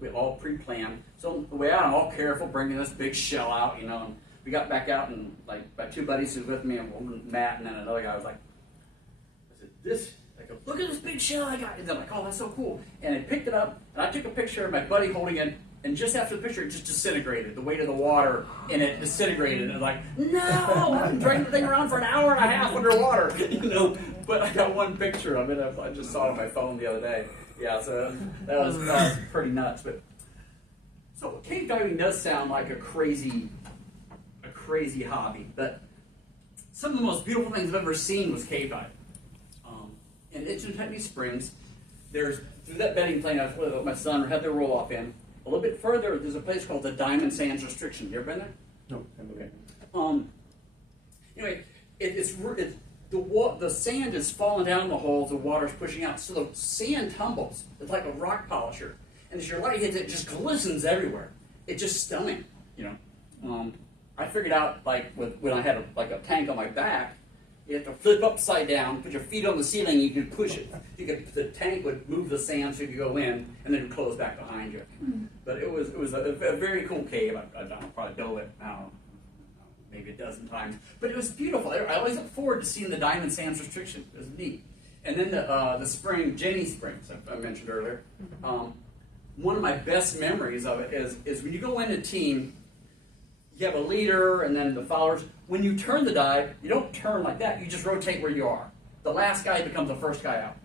We all pre-planned. So the way out, I'm all careful bringing this big shell out, you know. And we got back out, and like my two buddies who was with me, and Matt, and then another guy was like, I said, this. I go, look at this big shell I got. And they're like, oh, that's so cool. And I picked it up, and I took a picture of my buddy holding it. And just after the picture, it just disintegrated. The weight of the water, and it disintegrated. And I was like, no, I've been dragging the thing around for an hour and a half underwater, you know. But I got one picture of it. I just saw it on my phone the other day. Yeah, so that was pretty nuts. But so cave diving does sound like a crazy hobby. But some of the most beautiful things I've ever seen was cave diving. In Itchin Springs, there's through that bedding plane I was with my son had their roll off in. A little bit further, there's a place called the Diamond Sands Restriction. You ever been there? No. Okay. Anyway, the sand is falling down the holes, the water's pushing out, so the sand tumbles. It's like a rock polisher, and as your light hits it, it just glistens everywhere. It's just stunning, you know. I figured out like when I had a tank on my back. You have to flip upside down, put your feet on the ceiling, you could push it. The tank would move the sand so you could go in, and then it would close back behind you. But it was a very cool cave. I've probably built it, I don't know, maybe a dozen times. But it was beautiful. I always look forward to seeing the Diamond Sands Restriction. It was neat. And then the spring, Jenny Springs, I mentioned earlier. One of my best memories of it is when you go in a team, you have a leader and then the followers. When you turn the dive, you don't turn like that. You just rotate where you are. The last guy becomes the first guy out.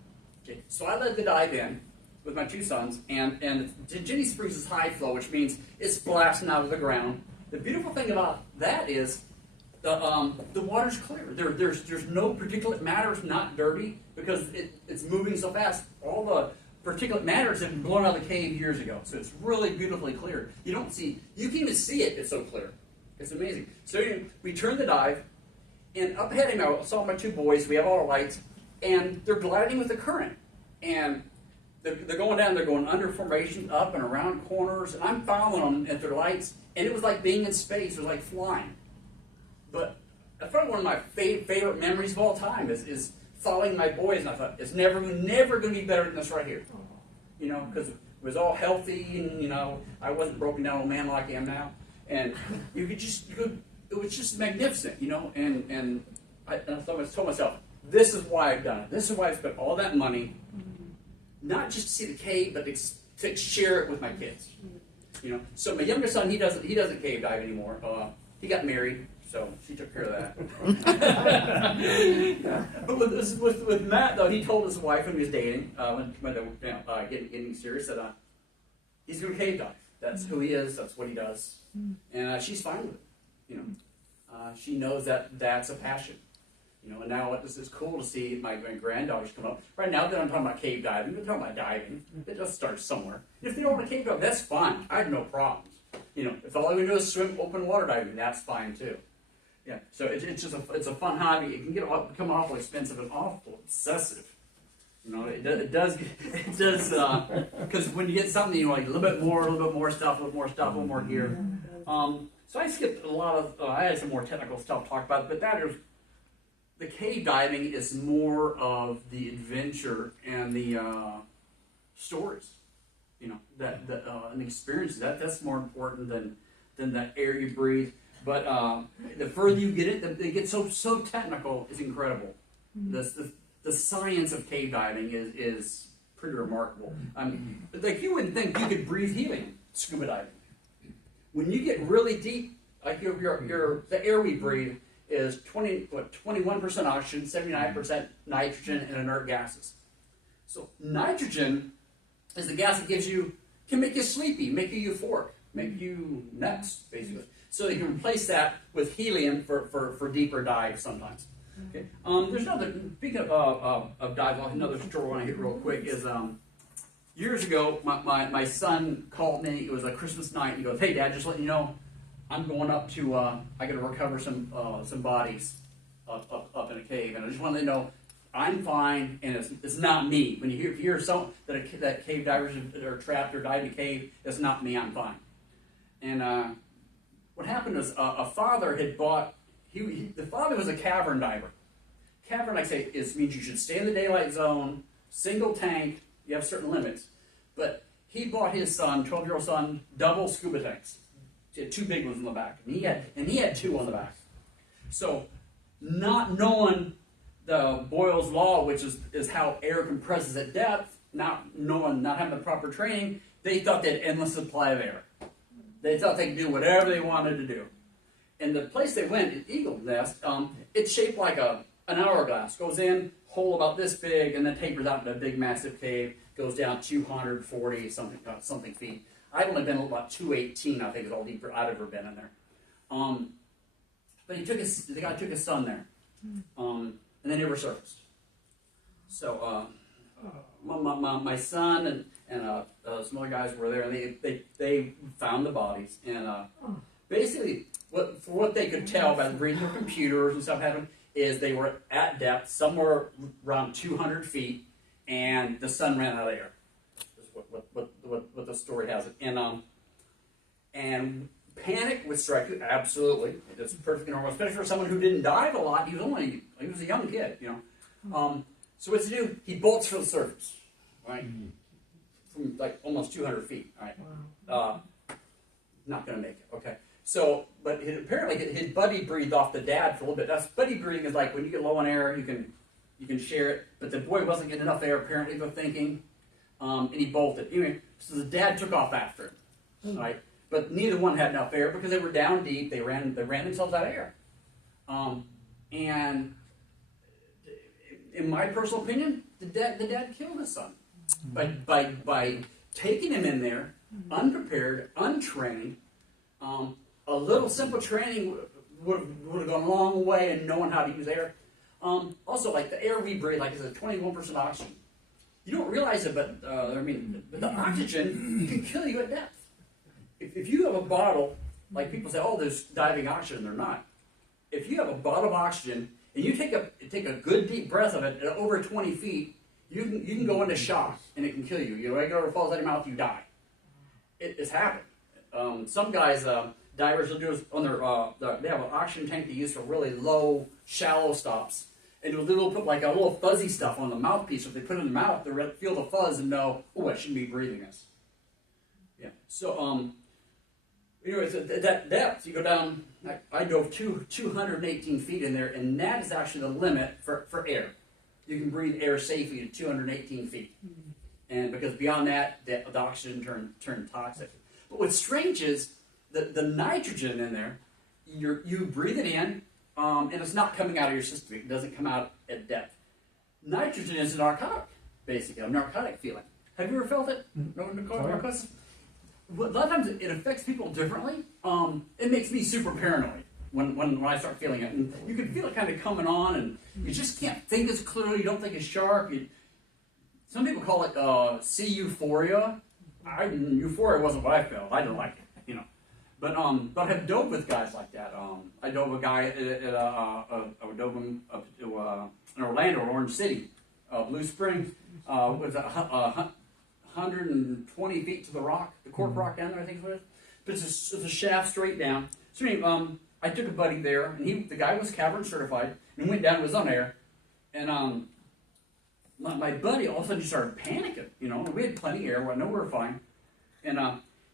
Okay. So I led the dive in with my two sons, and Jenny Springs is high flow, which means it's blasting out of the ground. The beautiful thing about that is the water's clear. There's no particulate matter. It's not dirty because it's moving so fast. All the particulate matters have been blown out of the cave years ago, so it's really beautifully clear. You can even see it. It's so clear. It's amazing. So we turned the dive, and up ahead of me, I saw my two boys. We have all our lights, and they're gliding with the current. And they're going down. They're going under formation, up and around corners, and I'm following them at their lights. And it was like being in space. It was like flying. But that's probably one of my favorite memories of all time is following my boys. And I thought, it's never going to be better than this right here. You know, because it was all healthy, and, you know, I wasn't broken down old man like I am now. And it was just magnificent, you know, and I told myself, this is why I've done it. This is why I spent all that money, not just to see the cave, but to share it with my kids, you know. So my youngest son, he doesn't cave dive anymore. He got married, so she took care of that. But with Matt, though, he told his wife when he was dating, when they were getting serious, that he's going to cave dive. That's who he is. That's what he does. And she's fine with it. You know, she knows that that's a passion. You know, and now it's cool to see my granddaughters come up. Right now, they're not talking about cave diving. They're talking about diving. It just starts somewhere. If they don't want to cave dive, that's fine. I have no problems. You know, if all we do is swim open water diving, that's fine too. Yeah. So it's just a fun hobby. It can become awful expensive and awful excessive. You know, it does, because when you get something, you know, like a little bit more stuff, a little more gear. So I skipped a lot of, I had some more technical stuff to talk about, but the cave diving is more of the adventure and the stories, you know, and the experiences. That's more important than the air you breathe. But the further you get it gets so technical. It's incredible. The science of cave diving is pretty remarkable. Like, you wouldn't think you could breathe helium scuba diving. When you get really deep, like the air we breathe is 21% oxygen, 79% nitrogen, and inert gases. So nitrogen is the gas that can make you sleepy, make you euphoric, make you nuts, basically. So you can replace that with helium for deeper dives sometimes. Okay. There's another, speaking of dive, another story I want to hit real quick is years ago, my son called me. It was a Christmas night. He goes, "Hey, Dad, just letting you know, I'm going up to, I got to recover some bodies up in a cave, and I just wanted to know I'm fine, and it's not me. When you hear some that cave divers are trapped or died in a cave, it's not me. I'm fine." And what happened is a father had bought. The father was a cavern diver. Cavern, like I say, means you should stay in the daylight zone single tank, you have certain limits. But he bought his son, 12-year-old son, double scuba tanks. He had 2 big ones in the back, and he had 2 on the back. So, not knowing the Boyle's law, which is how air compresses at depth, not having the proper training, they thought they had endless supply of air. They thought they could do whatever they wanted to do. And the place they went, at Eagle Nest, it's shaped like an hourglass. Goes in, hole about this big, and then tapers out into a big, massive cave. Goes down 240 something feet. I've only been about 218, I think is all deeper I've ever been in there. But the guy took his son there, and they never surfaced. So my son and some other guys were there, and they found the bodies, and basically for what they could tell by reading their computers and stuff happening is they were at depth somewhere around 200 feet, and the sun ran out of air. Is what the story has it, and panic would strike you, absolutely. It's perfectly normal, especially for someone who didn't dive a lot. He was a young kid, you know. So what's he do? He bolts for the surface, right? From like almost 200 feet, right? Wow. Not gonna make it, okay. So, but apparently his buddy breathed off the dad for a little bit. That's buddy breathing is like when you get low on air, you can share it. But the boy wasn't getting enough air, apparently, they're thinking, and he bolted. Anyway, so the dad took off after him, right? But neither one had enough air because they were down deep. They ran themselves out of air. And in my personal opinion, the dad killed his son by taking him in there, unprepared, untrained. A little simple training would have gone a long way in knowing how to use air. Also, like the air we breathe, like is a 21% oxygen. You don't realize it, but but the oxygen can kill you at depth. If you have a bottle, like people say, oh, there's diving oxygen, they're not. If you have a bottle of oxygen and you take a good deep breath of it at over 20 feet, you can go into shock and it can kill you. You know, it falls out of your mouth, you die. It's happened. Some guys, divers will do is on their they have an oxygen tank they use for really low, shallow stops, and they'll put like a little fuzzy stuff on the mouthpiece. So if they put it in their mouth, they'll feel the fuzz and know, oh, I shouldn't be breathing this. Yeah. So anyways, at that depth, you go down. I dove 218 feet in there, and that is actually the limit for air. You can breathe air safely at 218 feet, and because beyond that, the oxygen turn toxic. But what's strange is the nitrogen in there, you breathe it in, and it's not coming out of your system. It doesn't come out at depth. Nitrogen is a narcotic, basically, a narcotic feeling. Have you ever felt it? No narcotics? A lot of times it affects people differently. It makes me super paranoid when I start feeling it. And you can feel it kind of coming on, and you just can't think as clearly. You don't think as sharp. Some people call it sea euphoria. Euphoria wasn't what I felt. I didn't like it, you know. But I have dove with guys like that. I dove a guy I dove him up to in Orlando, Orange City, Blue Spring. Was 120 feet to the rock, the cork rock down there, I think it was. But it's a shaft straight down. So anyway, I took a buddy there, and the guy was cavern certified, and went down to his own air, and my buddy all of a sudden just started panicking. You know, we had plenty of air, I know we were fine, and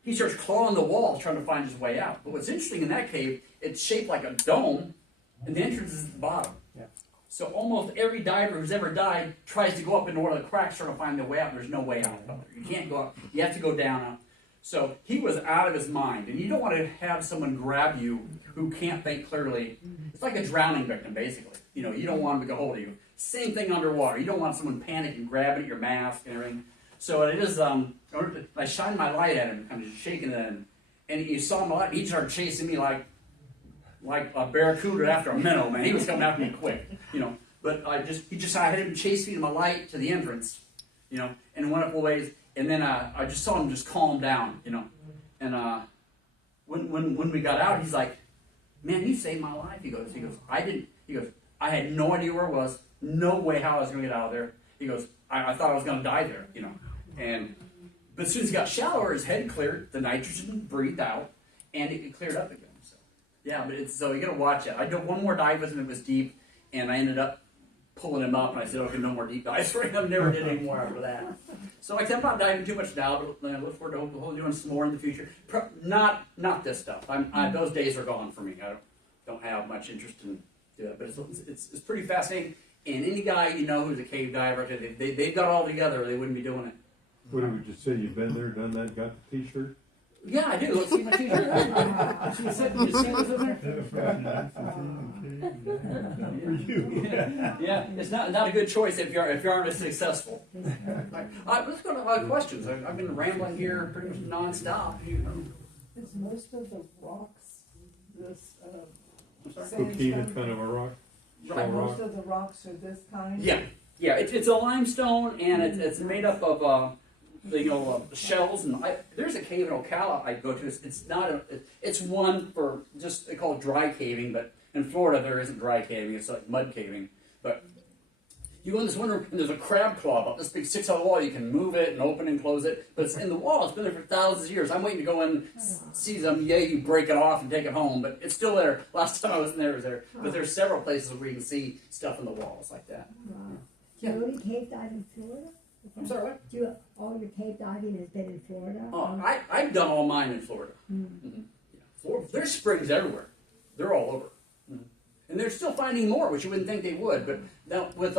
he starts clawing the walls trying to find his way out. But what's interesting in that cave, it's shaped like a dome, and the entrance is at the bottom. Yeah. So almost every diver who's ever dived tries to go up into one of the cracks trying to find their way out. There's no way out. You can't go up. You have to go down. So he was out of his mind. And you don't want to have someone grab you who can't think clearly. It's like a drowning victim, basically. You know, you don't want them to get hold of you. Same thing underwater. You don't want someone panicking, grabbing at your mask and everything. So it is, I shined my light at him, kind of shaking it, and you saw my light. He started chasing me like a barracuda after a minnow, man. He was coming after me quick, you know. But I had him chase me to my light to the entrance, you know, and went up a ways. And then I just saw him just calm down, you know. And when we got out, he's like, "Man, you saved my life." He goes, "I had no idea where I was, no way how I was going to get out of there." He goes, I thought I was going to die there, you know. But as soon as he got shallower, his head cleared, the nitrogen breathed out, and it cleared up again. So yeah, but so you got to watch it. I did one more dive with him. It was deep, and I ended up pulling him up, and I said, okay, no more deep dives for him. Never did any more after that. So like I said, I'm not diving too much now, but I look forward to hopefully doing some more in the future. Not this stuff. Those days are gone for me. I don't have much interest in doing it, but it's pretty fascinating. And any guy you know who's a cave diver, they've got it all together, or they wouldn't be doing it. What would you say? You've been there, done that, got the T-shirt? Yeah, I do. Let's see my t-shirt. You see what's in there? Yeah, it's not a good choice if you aren't as successful. Let's go to questions. I've been rambling here pretty much nonstop. Is most of the rocks this, Coquina kind of a rock? Right. most of the rocks are this kind? Yeah, it's a limestone, and it's made up of shells. And there's a cave in Ocala I go to. It's one for just, they call it dry caving, but in Florida there isn't dry caving. It's like mud caving. But you go in this one room, and there's a crab claw about this big 6-foot wall. You can move it and open and close it, but it's in the wall. It's been there for thousands of years. I'm waiting to go in, see them. Yeah, you break it off and take it home, but it's still there. Last time I was in there, it was there. But there's several places where you can see stuff in the walls like that. Wow. Yeah. Do you only cave dive in Florida? I'm sorry, what? All your cave diving has been in Florida? Oh, I've done all mine in Florida. Mm-hmm. Yeah. There's springs everywhere. They're all over. Mm-hmm. And they're still finding more, which you wouldn't think they would. But now with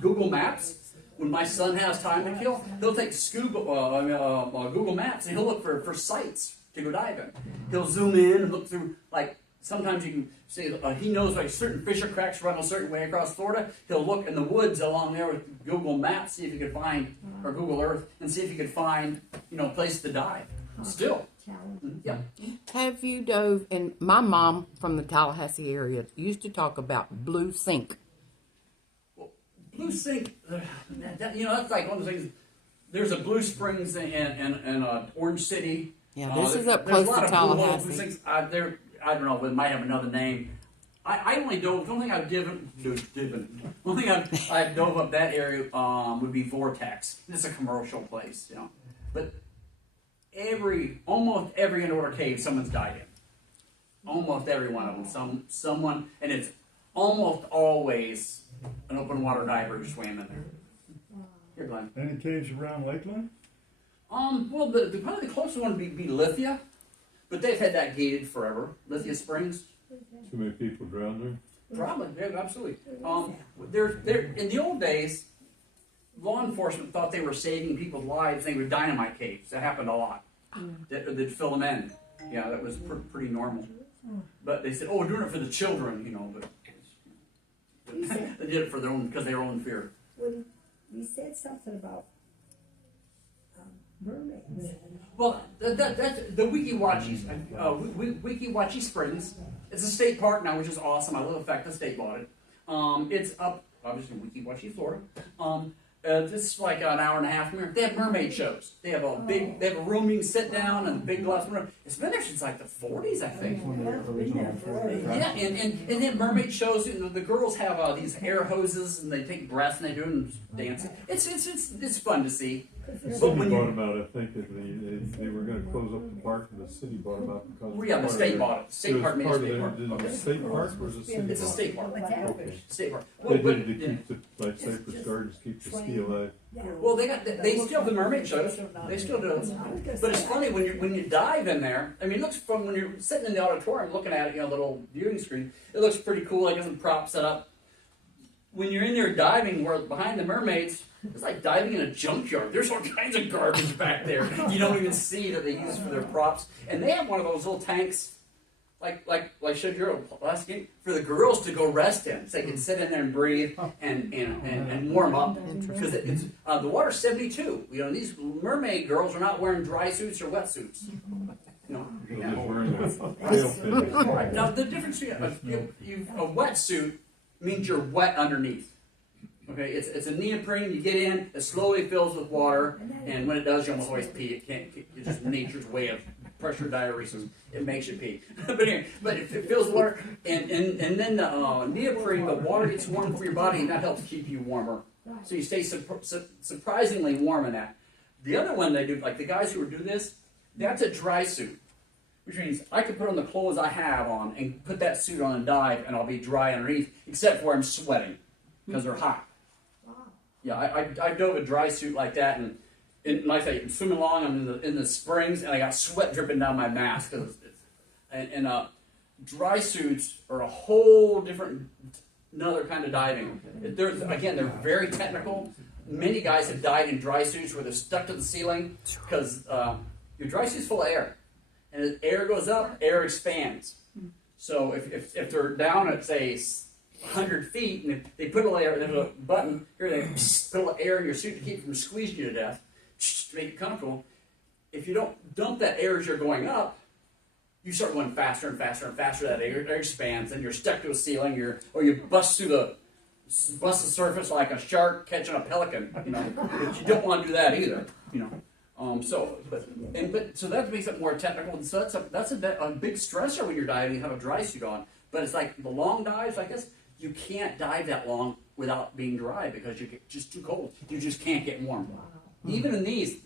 Google Maps, when my son has time to kill, he'll take Google Maps and he'll look for sites to go dive in. He'll zoom in and look through, like, sometimes you can say he knows like certain fissure cracks run a certain way across Florida. He'll look in the woods along there with Google Maps, see if he could find, or Google Earth, and see if he could find, places to dive. Still. Yeah. Have you dove? And my mom from the Tallahassee area used to talk about blue sink. Well, Blue Sink, that's like one of the things. There's a Blue Springs in Orange City. Yeah, this is up close to Tallahassee. Blue Sinks. I don't know. It might have another name. I only dove. The only thing I've I've dove up that area would be Vortex. It's a commercial place, But almost every underwater cave, someone's died in. Almost every one of them. Someone, and it's almost always an open water diver who swam in there. Here, Glenn. Any caves around Lakeland? Well, probably the closest one would be Lithia, but they've had that gated forever. Lithia Springs. Too many people drown there? Probably, yeah, absolutely. They're in the old days, law enforcement thought they were saving people's lives. They were dynamite caves. That happened a lot. They'd fill them in. Yeah, that was pretty normal. But they said, "Oh, we're doing it for the children," But they did it for because they were in fear. Well, you said something about mermaids. Well, that's the Wiki Wachi Springs. It's a state park now, which is awesome. I love the fact the state bought it. It's up, obviously, in Wiki Wachi, Florida. This is like an hour and a half from here. They have mermaid shows. They have a room you can sit down and a big glass room. It's been there since like the 40s, I think. Yeah, and they have mermaid shows. The girls have these air hoses and they take breaths and they do dancing. It's fun to see. The city bought them out, I think, they were going to close up the park, and the city bought them out because. Well, yeah, the state bought it. State park made a state park. Is it a state park or is it city? It's a state park. Okay. State park. They did it to keep the, like Cypress Gardens, keep the ski alive. Well, they still have the mermaid shows. They still do it. But it's funny when you dive in there. I mean, it looks from when you're sitting in the auditorium looking at it, the little viewing screen. It looks pretty cool. Like some prop set up. When you're in there diving, where behind the mermaids, it's like diving in a junkyard. There's all kinds of garbage back there. You don't even see that they use for their props. And they have one of those little tanks, like showed you last game, for the girls to go rest in, so they can sit in there and breathe and warm up. Because it's the water's 72. These mermaid girls are not wearing dry suits or wetsuits. They're just wearing a tail fin. Right. Now the difference between a wetsuit means you're wet underneath. Okay, it's a neoprene. You get in, it slowly fills with water, and when it does, you almost always pee. It's just nature's way of pressure diuresis. It makes you pee. But it fills with water, and then the neoprene, the water gets warm for your body, and that helps keep you warmer. So you stay surprisingly warm in that. The other one they do, like the guys who do this, that's a dry suit. which means I can put on the clothes I have on and put that suit on and dive, and I'll be dry underneath, except for I'm sweating because they're hot. Yeah, I dove a dry suit like that, and like I say, I'm swimming along, I'm in the springs, and I got sweat dripping down my mask. Dry suits are a whole different, another kind of diving. They're very technical. Many guys have dived in dry suits where they're stuck to the ceiling because your dry suit's full of air. And as air goes up, air expands. So if they're down at, say, 100 feet, and if they put a layer, there's a button here, they put a little air in your suit to keep from squeezing you to death, to make it comfortable. If you don't dump that air as you're going up, you start going faster and faster and faster. That air expands, and you're stuck to a ceiling, or you bust the surface like a shark catching a pelican. But you don't want to do that either. So that makes it more technical. And so that's a big stressor when you're diving. You have a dry suit on, but it's like the long dives. I guess you can't dive that long without being dry because you get just too cold. You just can't get warm. Even in these,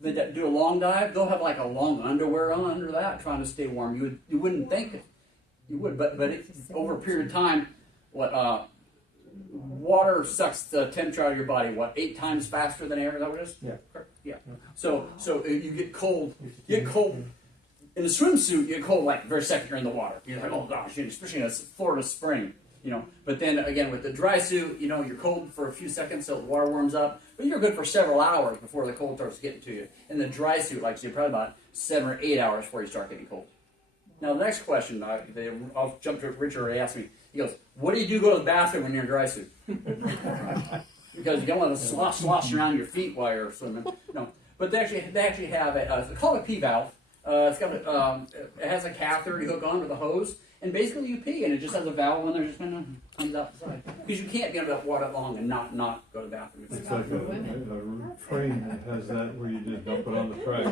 that do a long dive, they'll have like a long underwear on under that, trying to stay warm. You wouldn't think it. You would, but over a period of time, water sucks the temperature out of your body. 8 times faster than air? Is that what it is? Yeah. So you get cold. You get cold in a swimsuit. You get cold like the very second you're in the water. You're like, oh gosh, especially in a Florida spring. But then again with the dry suit, you're cold for a few seconds so the water warms up, but you're good for several hours before the cold starts getting to you. In the dry suit, like I say, probably about 7 or 8 hours before you start getting cold. Now the next question, I'll jump to Richard. He asked me. He goes, "What do you do go to the bathroom when you're in a dry suit?" Because you don't want to slosh around your feet while you're swimming. No, but they actually have it's called a pee valve. It has a catheter you hook onto the hose. And basically you pee, and it just has a valve in there, just kind of comes out the side. Because you can't be under that water long and not go to the bathroom. It's like a train that has that where you just dump it on the track.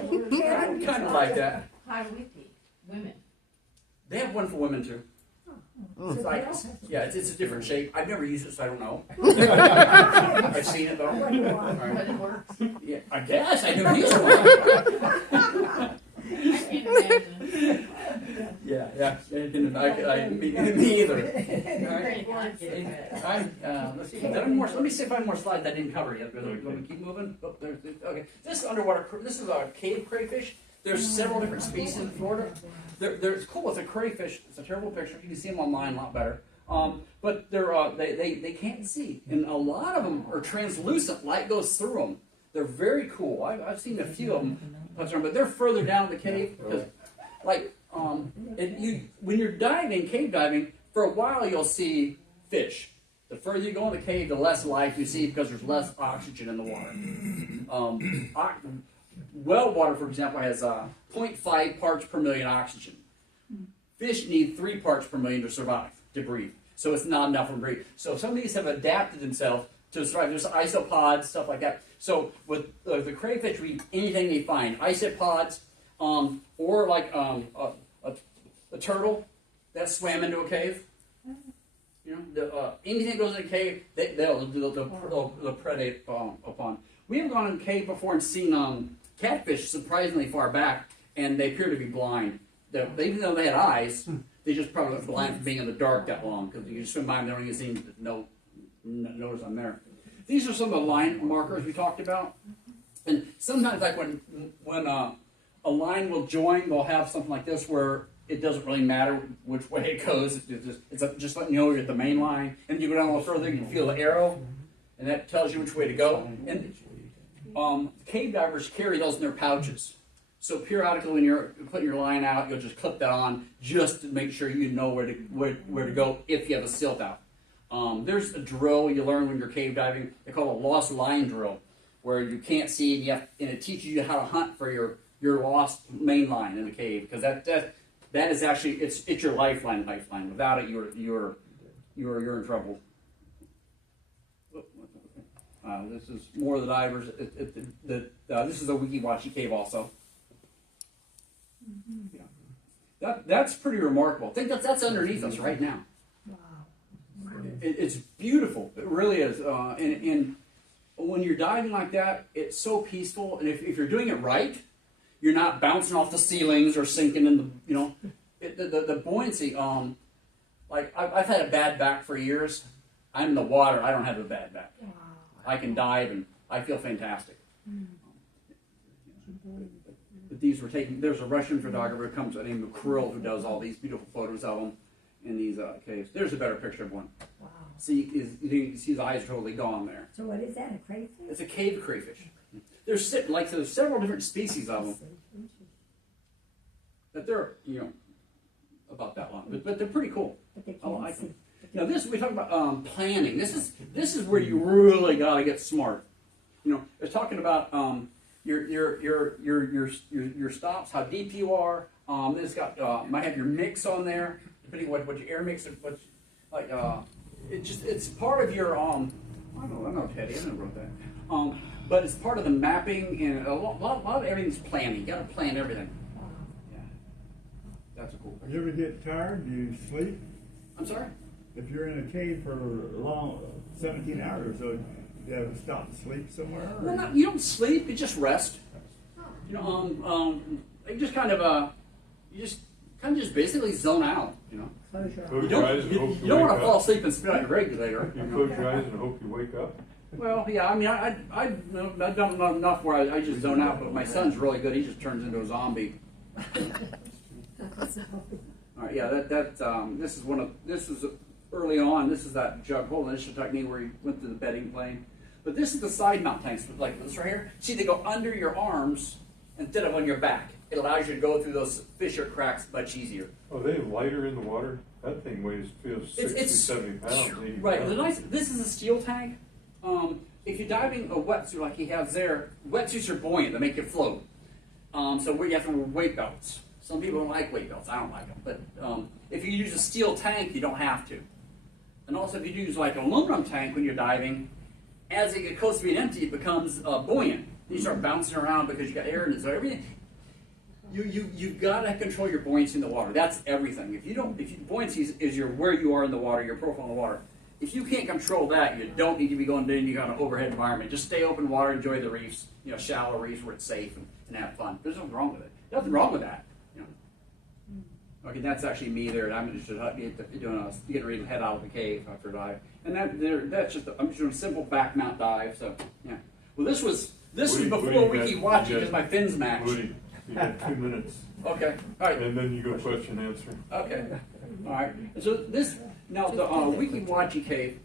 Kind of like that. How do we pee? Women. They have one for women too. It's like, it's a different shape. I've never used it, so I don't know. I've seen it though. But it works. Yeah, I guess I never used one. I can't imagine. Yeah. Me either. Let me see if I have more slides I didn't cover yet. Let me keep moving. Oh, okay. This is underwater. This is a cave crayfish. There's several different species in Florida. It's cool. It's a crayfish. It's a terrible picture. You can see them online a lot better. But they can't see, and a lot of them are translucent. Light goes through them. They're very cool. I've seen a few of them, but they're further down the cave. When you're diving, cave diving, for a while you'll see fish. The further you go in the cave, the less life you see because there's less oxygen in the water. Well water, for example, has 0.5 parts per million oxygen. Fish need 3 parts per million to survive, to breathe. So it's not enough to breathe. So some of these have adapted themselves to survive. There's isopods, stuff like that. So with the crayfish, we eat anything they find. Isopods, or like a turtle that swam into a cave. Anything that goes in a cave, they'll predate upon. We have gone in a cave before and seen catfish surprisingly far back, and they appear to be blind. Even though they had eyes, they just probably look blind from being in the dark that long, because you swim by them, they don't even seem to notice I'm there. These are some of the line markers we talked about. And sometimes, like when a line will join, they'll have something like this where it doesn't really matter which way it goes. It's just letting you know you're at the main line. And you go down a little further, you can feel the arrow, and that tells you which way to go. And cave divers carry those in their pouches. So periodically, when you're putting your line out, you'll just clip that on just to make sure you know where to go if you have a silt out. There's a drill you learn when you're cave diving. They call it a lost line drill, where you can't see and it teaches you how to hunt for your lost main line in the cave, because that is actually it's your lifeline. Without it, you're in trouble. This is more of the divers. This is a Wiki-Wachi cave also. Yeah. That's pretty remarkable. I think that's underneath us right now. Wow. It's beautiful. It really is. And when you're diving like that, it's so peaceful. And if you're doing it right, You're not bouncing off the ceilings or sinking in the, you know, the buoyancy. Like I've had a bad back for years. I'm in the water. I don't have a bad back. I can dive and I feel fantastic. But these were taken. There's a Russian photographer who comes by the name of Krill who does all these beautiful photos of them in these caves. There's a better picture of one. Wow. See, you can see his eyes are totally gone there. So what is that, a crayfish? It's a cave crayfish. There's several different species of them. But they're, you know, about that long. But they're pretty cool. But they I can't like see. them. Now this, we talk about planning. This is where you really got to get smart. You know, it's talking about your stops, how deep you are. It's got might have your mix on there, depending what your air mix. It's part of your I don't know, Teddy. I never wrote that. But it's part of the mapping, and a lot of everything's planning. You got to plan everything. Yeah, that's a cool thing. You ever get tired? Do you sleep? I'm sorry. If you're in a cave for a long 17 hours or so, you have to stop and sleep somewhere? Well, you don't sleep. You just rest. You know, you just kind of just basically zone out. You know, Close your Close you your don't eyes and hope you don't want to wake fall up. asleep and spit out your regulator. You close your eyes and hope you wake up. Well, yeah, I mean, I don't know enough where I just zone out, but my son's really good. He just turns into a zombie. All right, yeah, this is early on. This is that jug hole initial technique where he went through the bedding plane. But this is the side mount tanks, like this right here. See, they go under your arms instead of on your back. It allows you to go through those fissure cracks much easier. Oh, they lighter in the water? That thing feels 60, 70 pounds, 80 Right. pounds. This is a steel tank. If you're diving a wetsuit like he has there, wetsuits are buoyant. They make you float. So you have to wear weight belts. Some people don't like weight belts. I don't like them. But if you use a steel tank, you don't have to. And also, if you use like an aluminum tank when you're diving, as it gets close to being empty, it becomes buoyant. You start bouncing around because you got air in it. So everything, you've got to control your buoyancy in the water. That's everything. If buoyancy is where you are in the water, your profile in the water. If you can't control that, you don't need to be going to any kind of overhead environment. Just stay open water, enjoy the reefs, you know, shallow reefs where it's safe and have fun. There's nothing wrong with it. Nothing wrong with that. You know. Okay, that's actually me there. I'm just getting ready to head out of the cave after a dive, and that's just I'm just doing a simple back mount dive. So yeah. Well, this was before we keep watching because my fins match. Woody, you got 2 minutes. Okay. All right. And then you go question answer. Okay. All right. So this now the Wiki Wachi cave,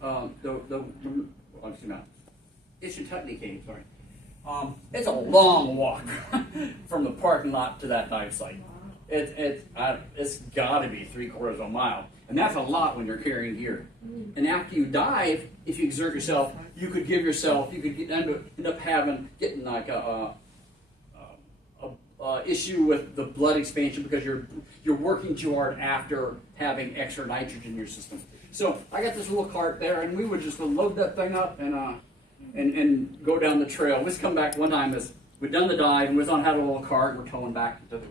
Ishitutney cave. Sorry. It's a long walk from the parking lot to that dive site. It's got to be 3/4 of a mile, and that's a lot when you're carrying gear. And after you dive, if you exert yourself, you could end up getting like a issue with the blood expansion because you're working too hard after having extra nitrogen in your system. So I got this little cart there, and we would just load that thing up and go down the trail. We just come back one time as we'd done the dive and we was on had a little cart and we're towing back to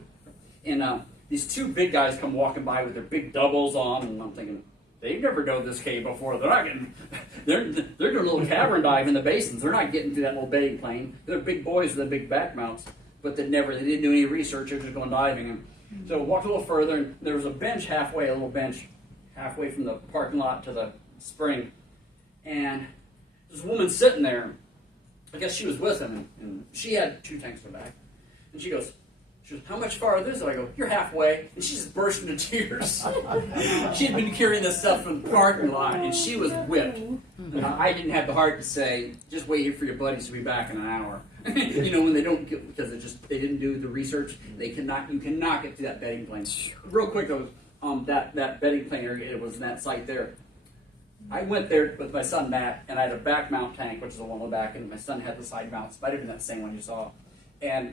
these two big guys come walking by with their big doubles on, and I'm thinking they've never done this cave before. They're doing a little cavern dive in the basins. They're not getting to that little bedding plane. They're big boys with the big back mounts. But they didn't do any research, they were just going diving. And so we walked a little further, and there was a little bench halfway from the parking lot to the spring. And this woman sitting there, I guess she was with him, and she had 2 tanks in the back. And she goes, how much farther is it? I go, you're halfway. And she just burst into tears. She had been carrying this stuff from the parking lot, and she was whipped. And I didn't have the heart to say, just wait here for your buddies to be back in an hour. You know, when they don't get, because they didn't do the research, you cannot get to that bedding plane. Real quick though, that bedding plane area, it was in that site there. I went there with my son Matt, and I had a back mount tank, which is the one on the back, and my son had the side mounts. Might have been that same one you saw. And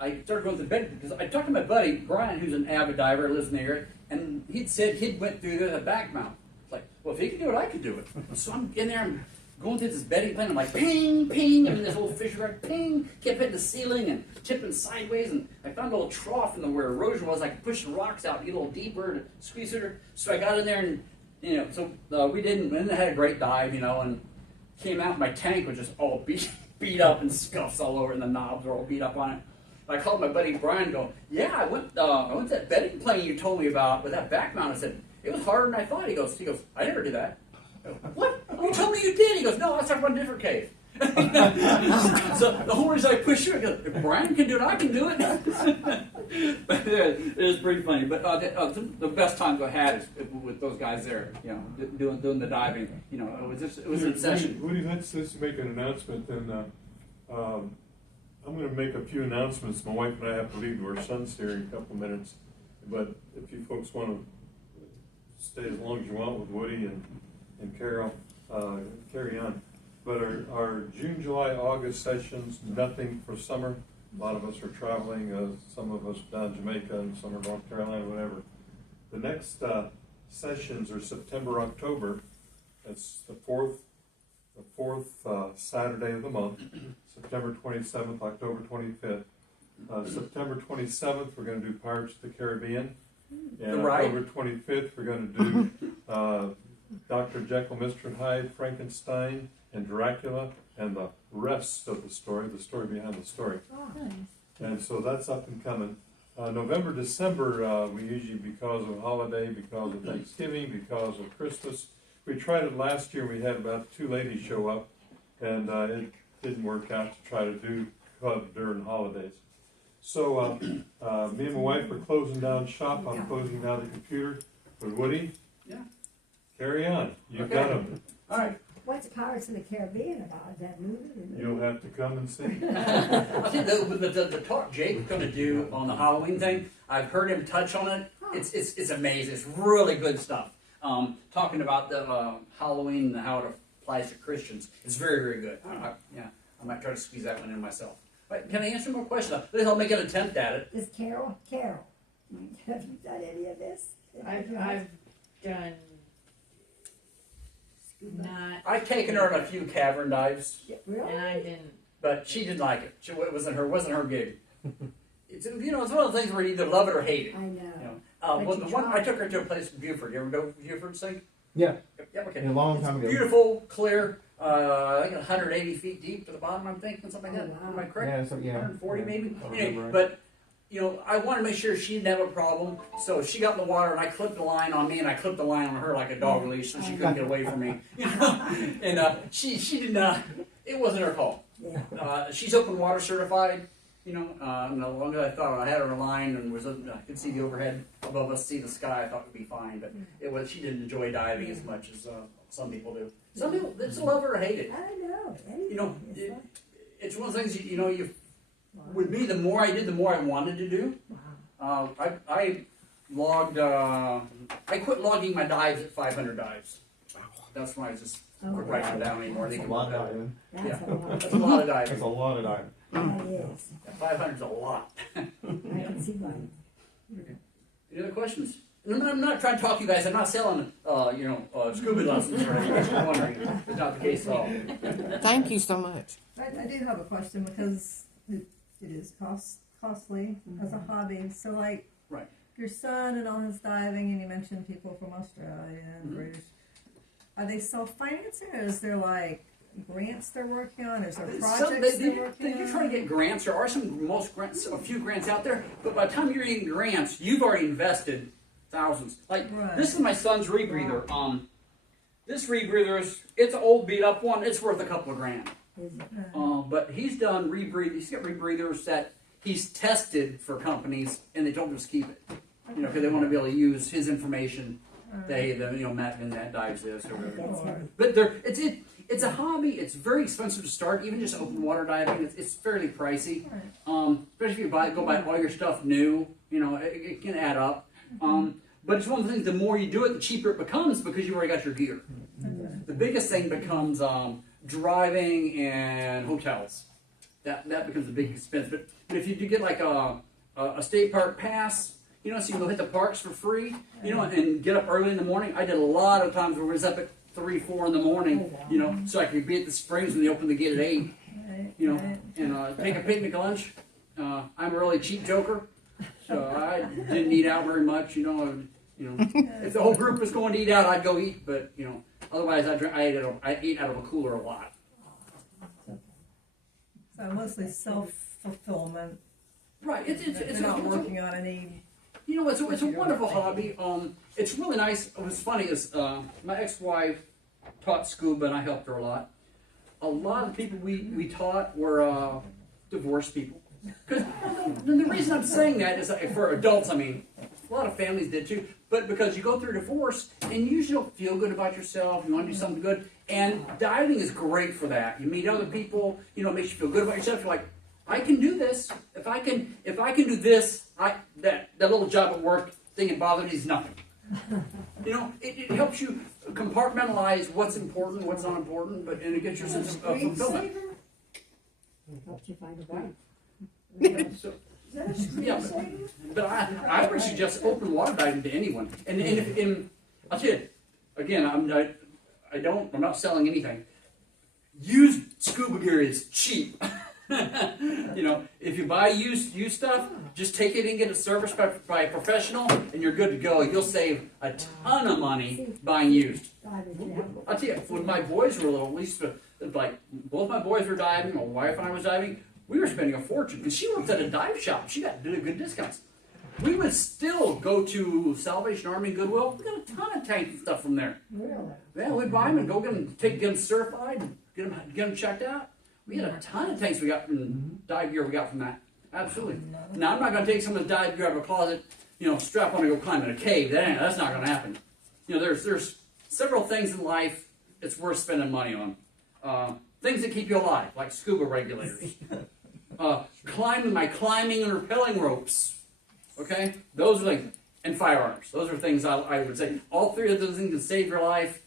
I started going to the bed because I talked to my buddy Brian, who's an avid diver, lives in the area, and he'd said he'd went through the back mount. It's like, well, if he can do it, I could do it. So I'm in there, I'm going through this bedding plane. I'm like, ping, ping, and this little fish rod, ping, kept hitting the ceiling and tipping sideways. And I found a little trough in where erosion was. I could push the rocks out, get a little deeper to squeeze it. So I got in there, and we didn't. And I had a great dive, and came out. My tank was just all beat up and scuffs all over, and the knobs were all beat up on it. I called my buddy Brian and go, yeah, I went to that bedding plane you told me about with that back mount. I said, it was harder than I thought. He goes, I never did that. I go, what? You told me you did. He goes, no, I was talking about a different cave. So the whole reason I pushed through, I go, if Brian can do it, I can do it. But it was pretty funny. But the best times I had is with those guys there, you know, doing the diving. You know, it was in session. Woody, let's make an announcement, and I'm going to make a few announcements. My wife and I have to leave to our son's here in a couple minutes, but if you folks want to stay as long as you want with Woody and Carol, carry on. But our June, July, August sessions, nothing for summer. A lot of us are traveling, some of us down Jamaica and some are North Carolina, whatever. The next sessions are September, October. That's the fourth Saturday of the month, September 27th, October 25th. September 27th, we're going to do Pirates of the Caribbean. And Right. October 25th, we're going to do Dr. Jekyll, Mr. Hyde, Frankenstein, and Dracula, and the rest of the story behind the story. And so that's up and coming. November, December, we usually, because of holiday, because of Thanksgiving, because of Christmas, we tried it last year. We had about 2 ladies show up, and it didn't work out to try to do club during holidays. So me and my wife are closing down shop. I'm closing down the computer. But Woody, Yeah. carry on. You've Okay. got them. All right. What's Pirates of the Caribbean about? Is that movie? You'll have to come and see. I think the talk Jake's going to do on the Halloween thing, I've heard him touch on it. It's amazing. It's really good stuff. Talking about the Halloween and how it applies to Christians. It's very, very good. I might try to squeeze that one in myself. But can I answer more questions? At least I'll make an attempt at it. This Carol, have you done any of this? I've done not, I've taken her on a few cavern dives, Really? and I didn't. but she didn't like it. It wasn't her gig. It's one of those things where you either love it or hate it. I know. You know, But well, you the one tried. I took her to a place in Buford. You ever go to Buford Sink? Yeah, Yeah, okay. a long time ago. Beautiful, clear. I think 180 feet deep to the bottom. I'm thinking something like that. Oh, wow. Am I correct? Yeah, so yeah. 140 maybe. I Anyway, remember right. but you know, I wanted to make sure she didn't have a problem. So she got in the water, and I clipped the line on me, and I clipped the line on her like a dog leash, so she couldn't get away from me. You know, and she did not. It wasn't her call. Yeah. She's open water certified. You know, and as long as I thought I had her in line and I could see the overhead above us, see the sky, I thought it would be fine. But she didn't enjoy diving as much as some people do. Some people, it's a love it or hate it. I know. You know, It's like- it's one of the things with me, the more I did, the more I wanted to do. Wow. I logged. I quit logging my dives at 500 dives. That's why I just quit writing them down anymore. That's a lot of diving. That's Yeah. a lot. That's a lot of That's diving. a lot of diving. That is. 500 is a lot. I can see why. Any other questions? And I'm not trying to talk to you guys. I'm not selling, scuba lessons or anything. I'm wondering. It's not the case at all. Thank you so much. I do have a question because it is costly as a hobby. So like Right. your son and all his diving, and you mentioned people from Australia and British. Are they self-financing, or is there like grants they're working on? Is there projects they're working You're on? trying to get grants. There are a few grants out there, but by the time you're getting grants, you've already invested thousands. Like Right. this is my son's rebreather. This rebreather it's an old beat up one. It's worth a couple of grand. Is it? But he's done he's got rebreathers that he's tested for companies, and they told him to keep it. You know, because they want to be able to use his information. Matt VinZant dives this or whatever. That's heavy. But it's a hobby. It's very expensive to start. Even just open water diving, it's fairly pricey. Especially if you go buy all your stuff new. You know, it can add up. But it's one of the things. The more you do it, the cheaper it becomes because you've already got your gear. The biggest thing becomes driving and hotels. That becomes a big expense. But if you do get like a state park pass, you know, so you can go hit the parks for free, you know, and get up early in the morning. I did a lot of times where we was up at 3, 4 in the morning, you know, so I could be at the springs when they open the gate at 8, you know, and take a picnic lunch. I'm a really cheap joker, so I didn't eat out very much, you know. If the whole group was going to eat out, I'd go eat, but you know, otherwise I ate out of a cooler a lot. So mostly self-fulfillment. Right, it's They're not working on any. you know, it's a wonderful hobby. It's really nice. What's funny is my ex-wife taught scuba, and I helped her a lot. A lot of the people we taught were divorced people. Because the reason I'm saying that is for adults. I mean, a lot of families did too. But because you go through a divorce and you usually don't feel good about yourself, you want to do something good, and diving is great for that. You meet other people. You know, it makes you feel good about yourself. You're like, I can do this. If I can do this, that little job at work thing that bothers me is nothing. You know, it helps you compartmentalize what's important, what's not important, and it gets your sense of fulfillment. Helps you find a wife. So, Is that a screensaver? but I would suggest open water diving to anyone. And I'll tell you, again, I'm not selling anything. Used scuba gear is cheap. You know, if you buy used stuff, just take it and get it serviced by a professional, and you're good to go. You'll save a ton of money buying used. I'll tell you, when my boys were little, at least like both my boys were diving, my wife and I was diving, we were spending a fortune. And she worked at a dive shop. She got good discounts. We would still go to Salvation Army and Goodwill. We got a ton of tanks and stuff from there. Really? Yeah, we'd buy them and go get them certified, and get them checked out. We had a ton of tanks we got from dive gear we got from that. Absolutely. Now, I'm not going to take some of the dive gear out of a closet, you know, strap on and go climb in a cave. That's not going to happen. You know, there's several things in life it's worth spending money on. Things that keep you alive, like scuba regulators. Climbing and rappelling ropes. Okay? Those are things. And firearms. Those are things I would say. All three of those things can save your life.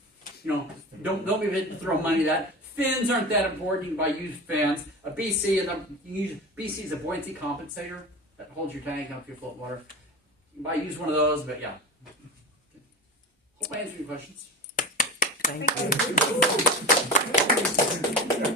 You know, don't be able to throw money at that. Fins aren't that important. You can buy used fins. A BC is a buoyancy compensator that holds your tank up if you float water. You can buy use one of those, but yeah. Hope I answered your questions. Thank you.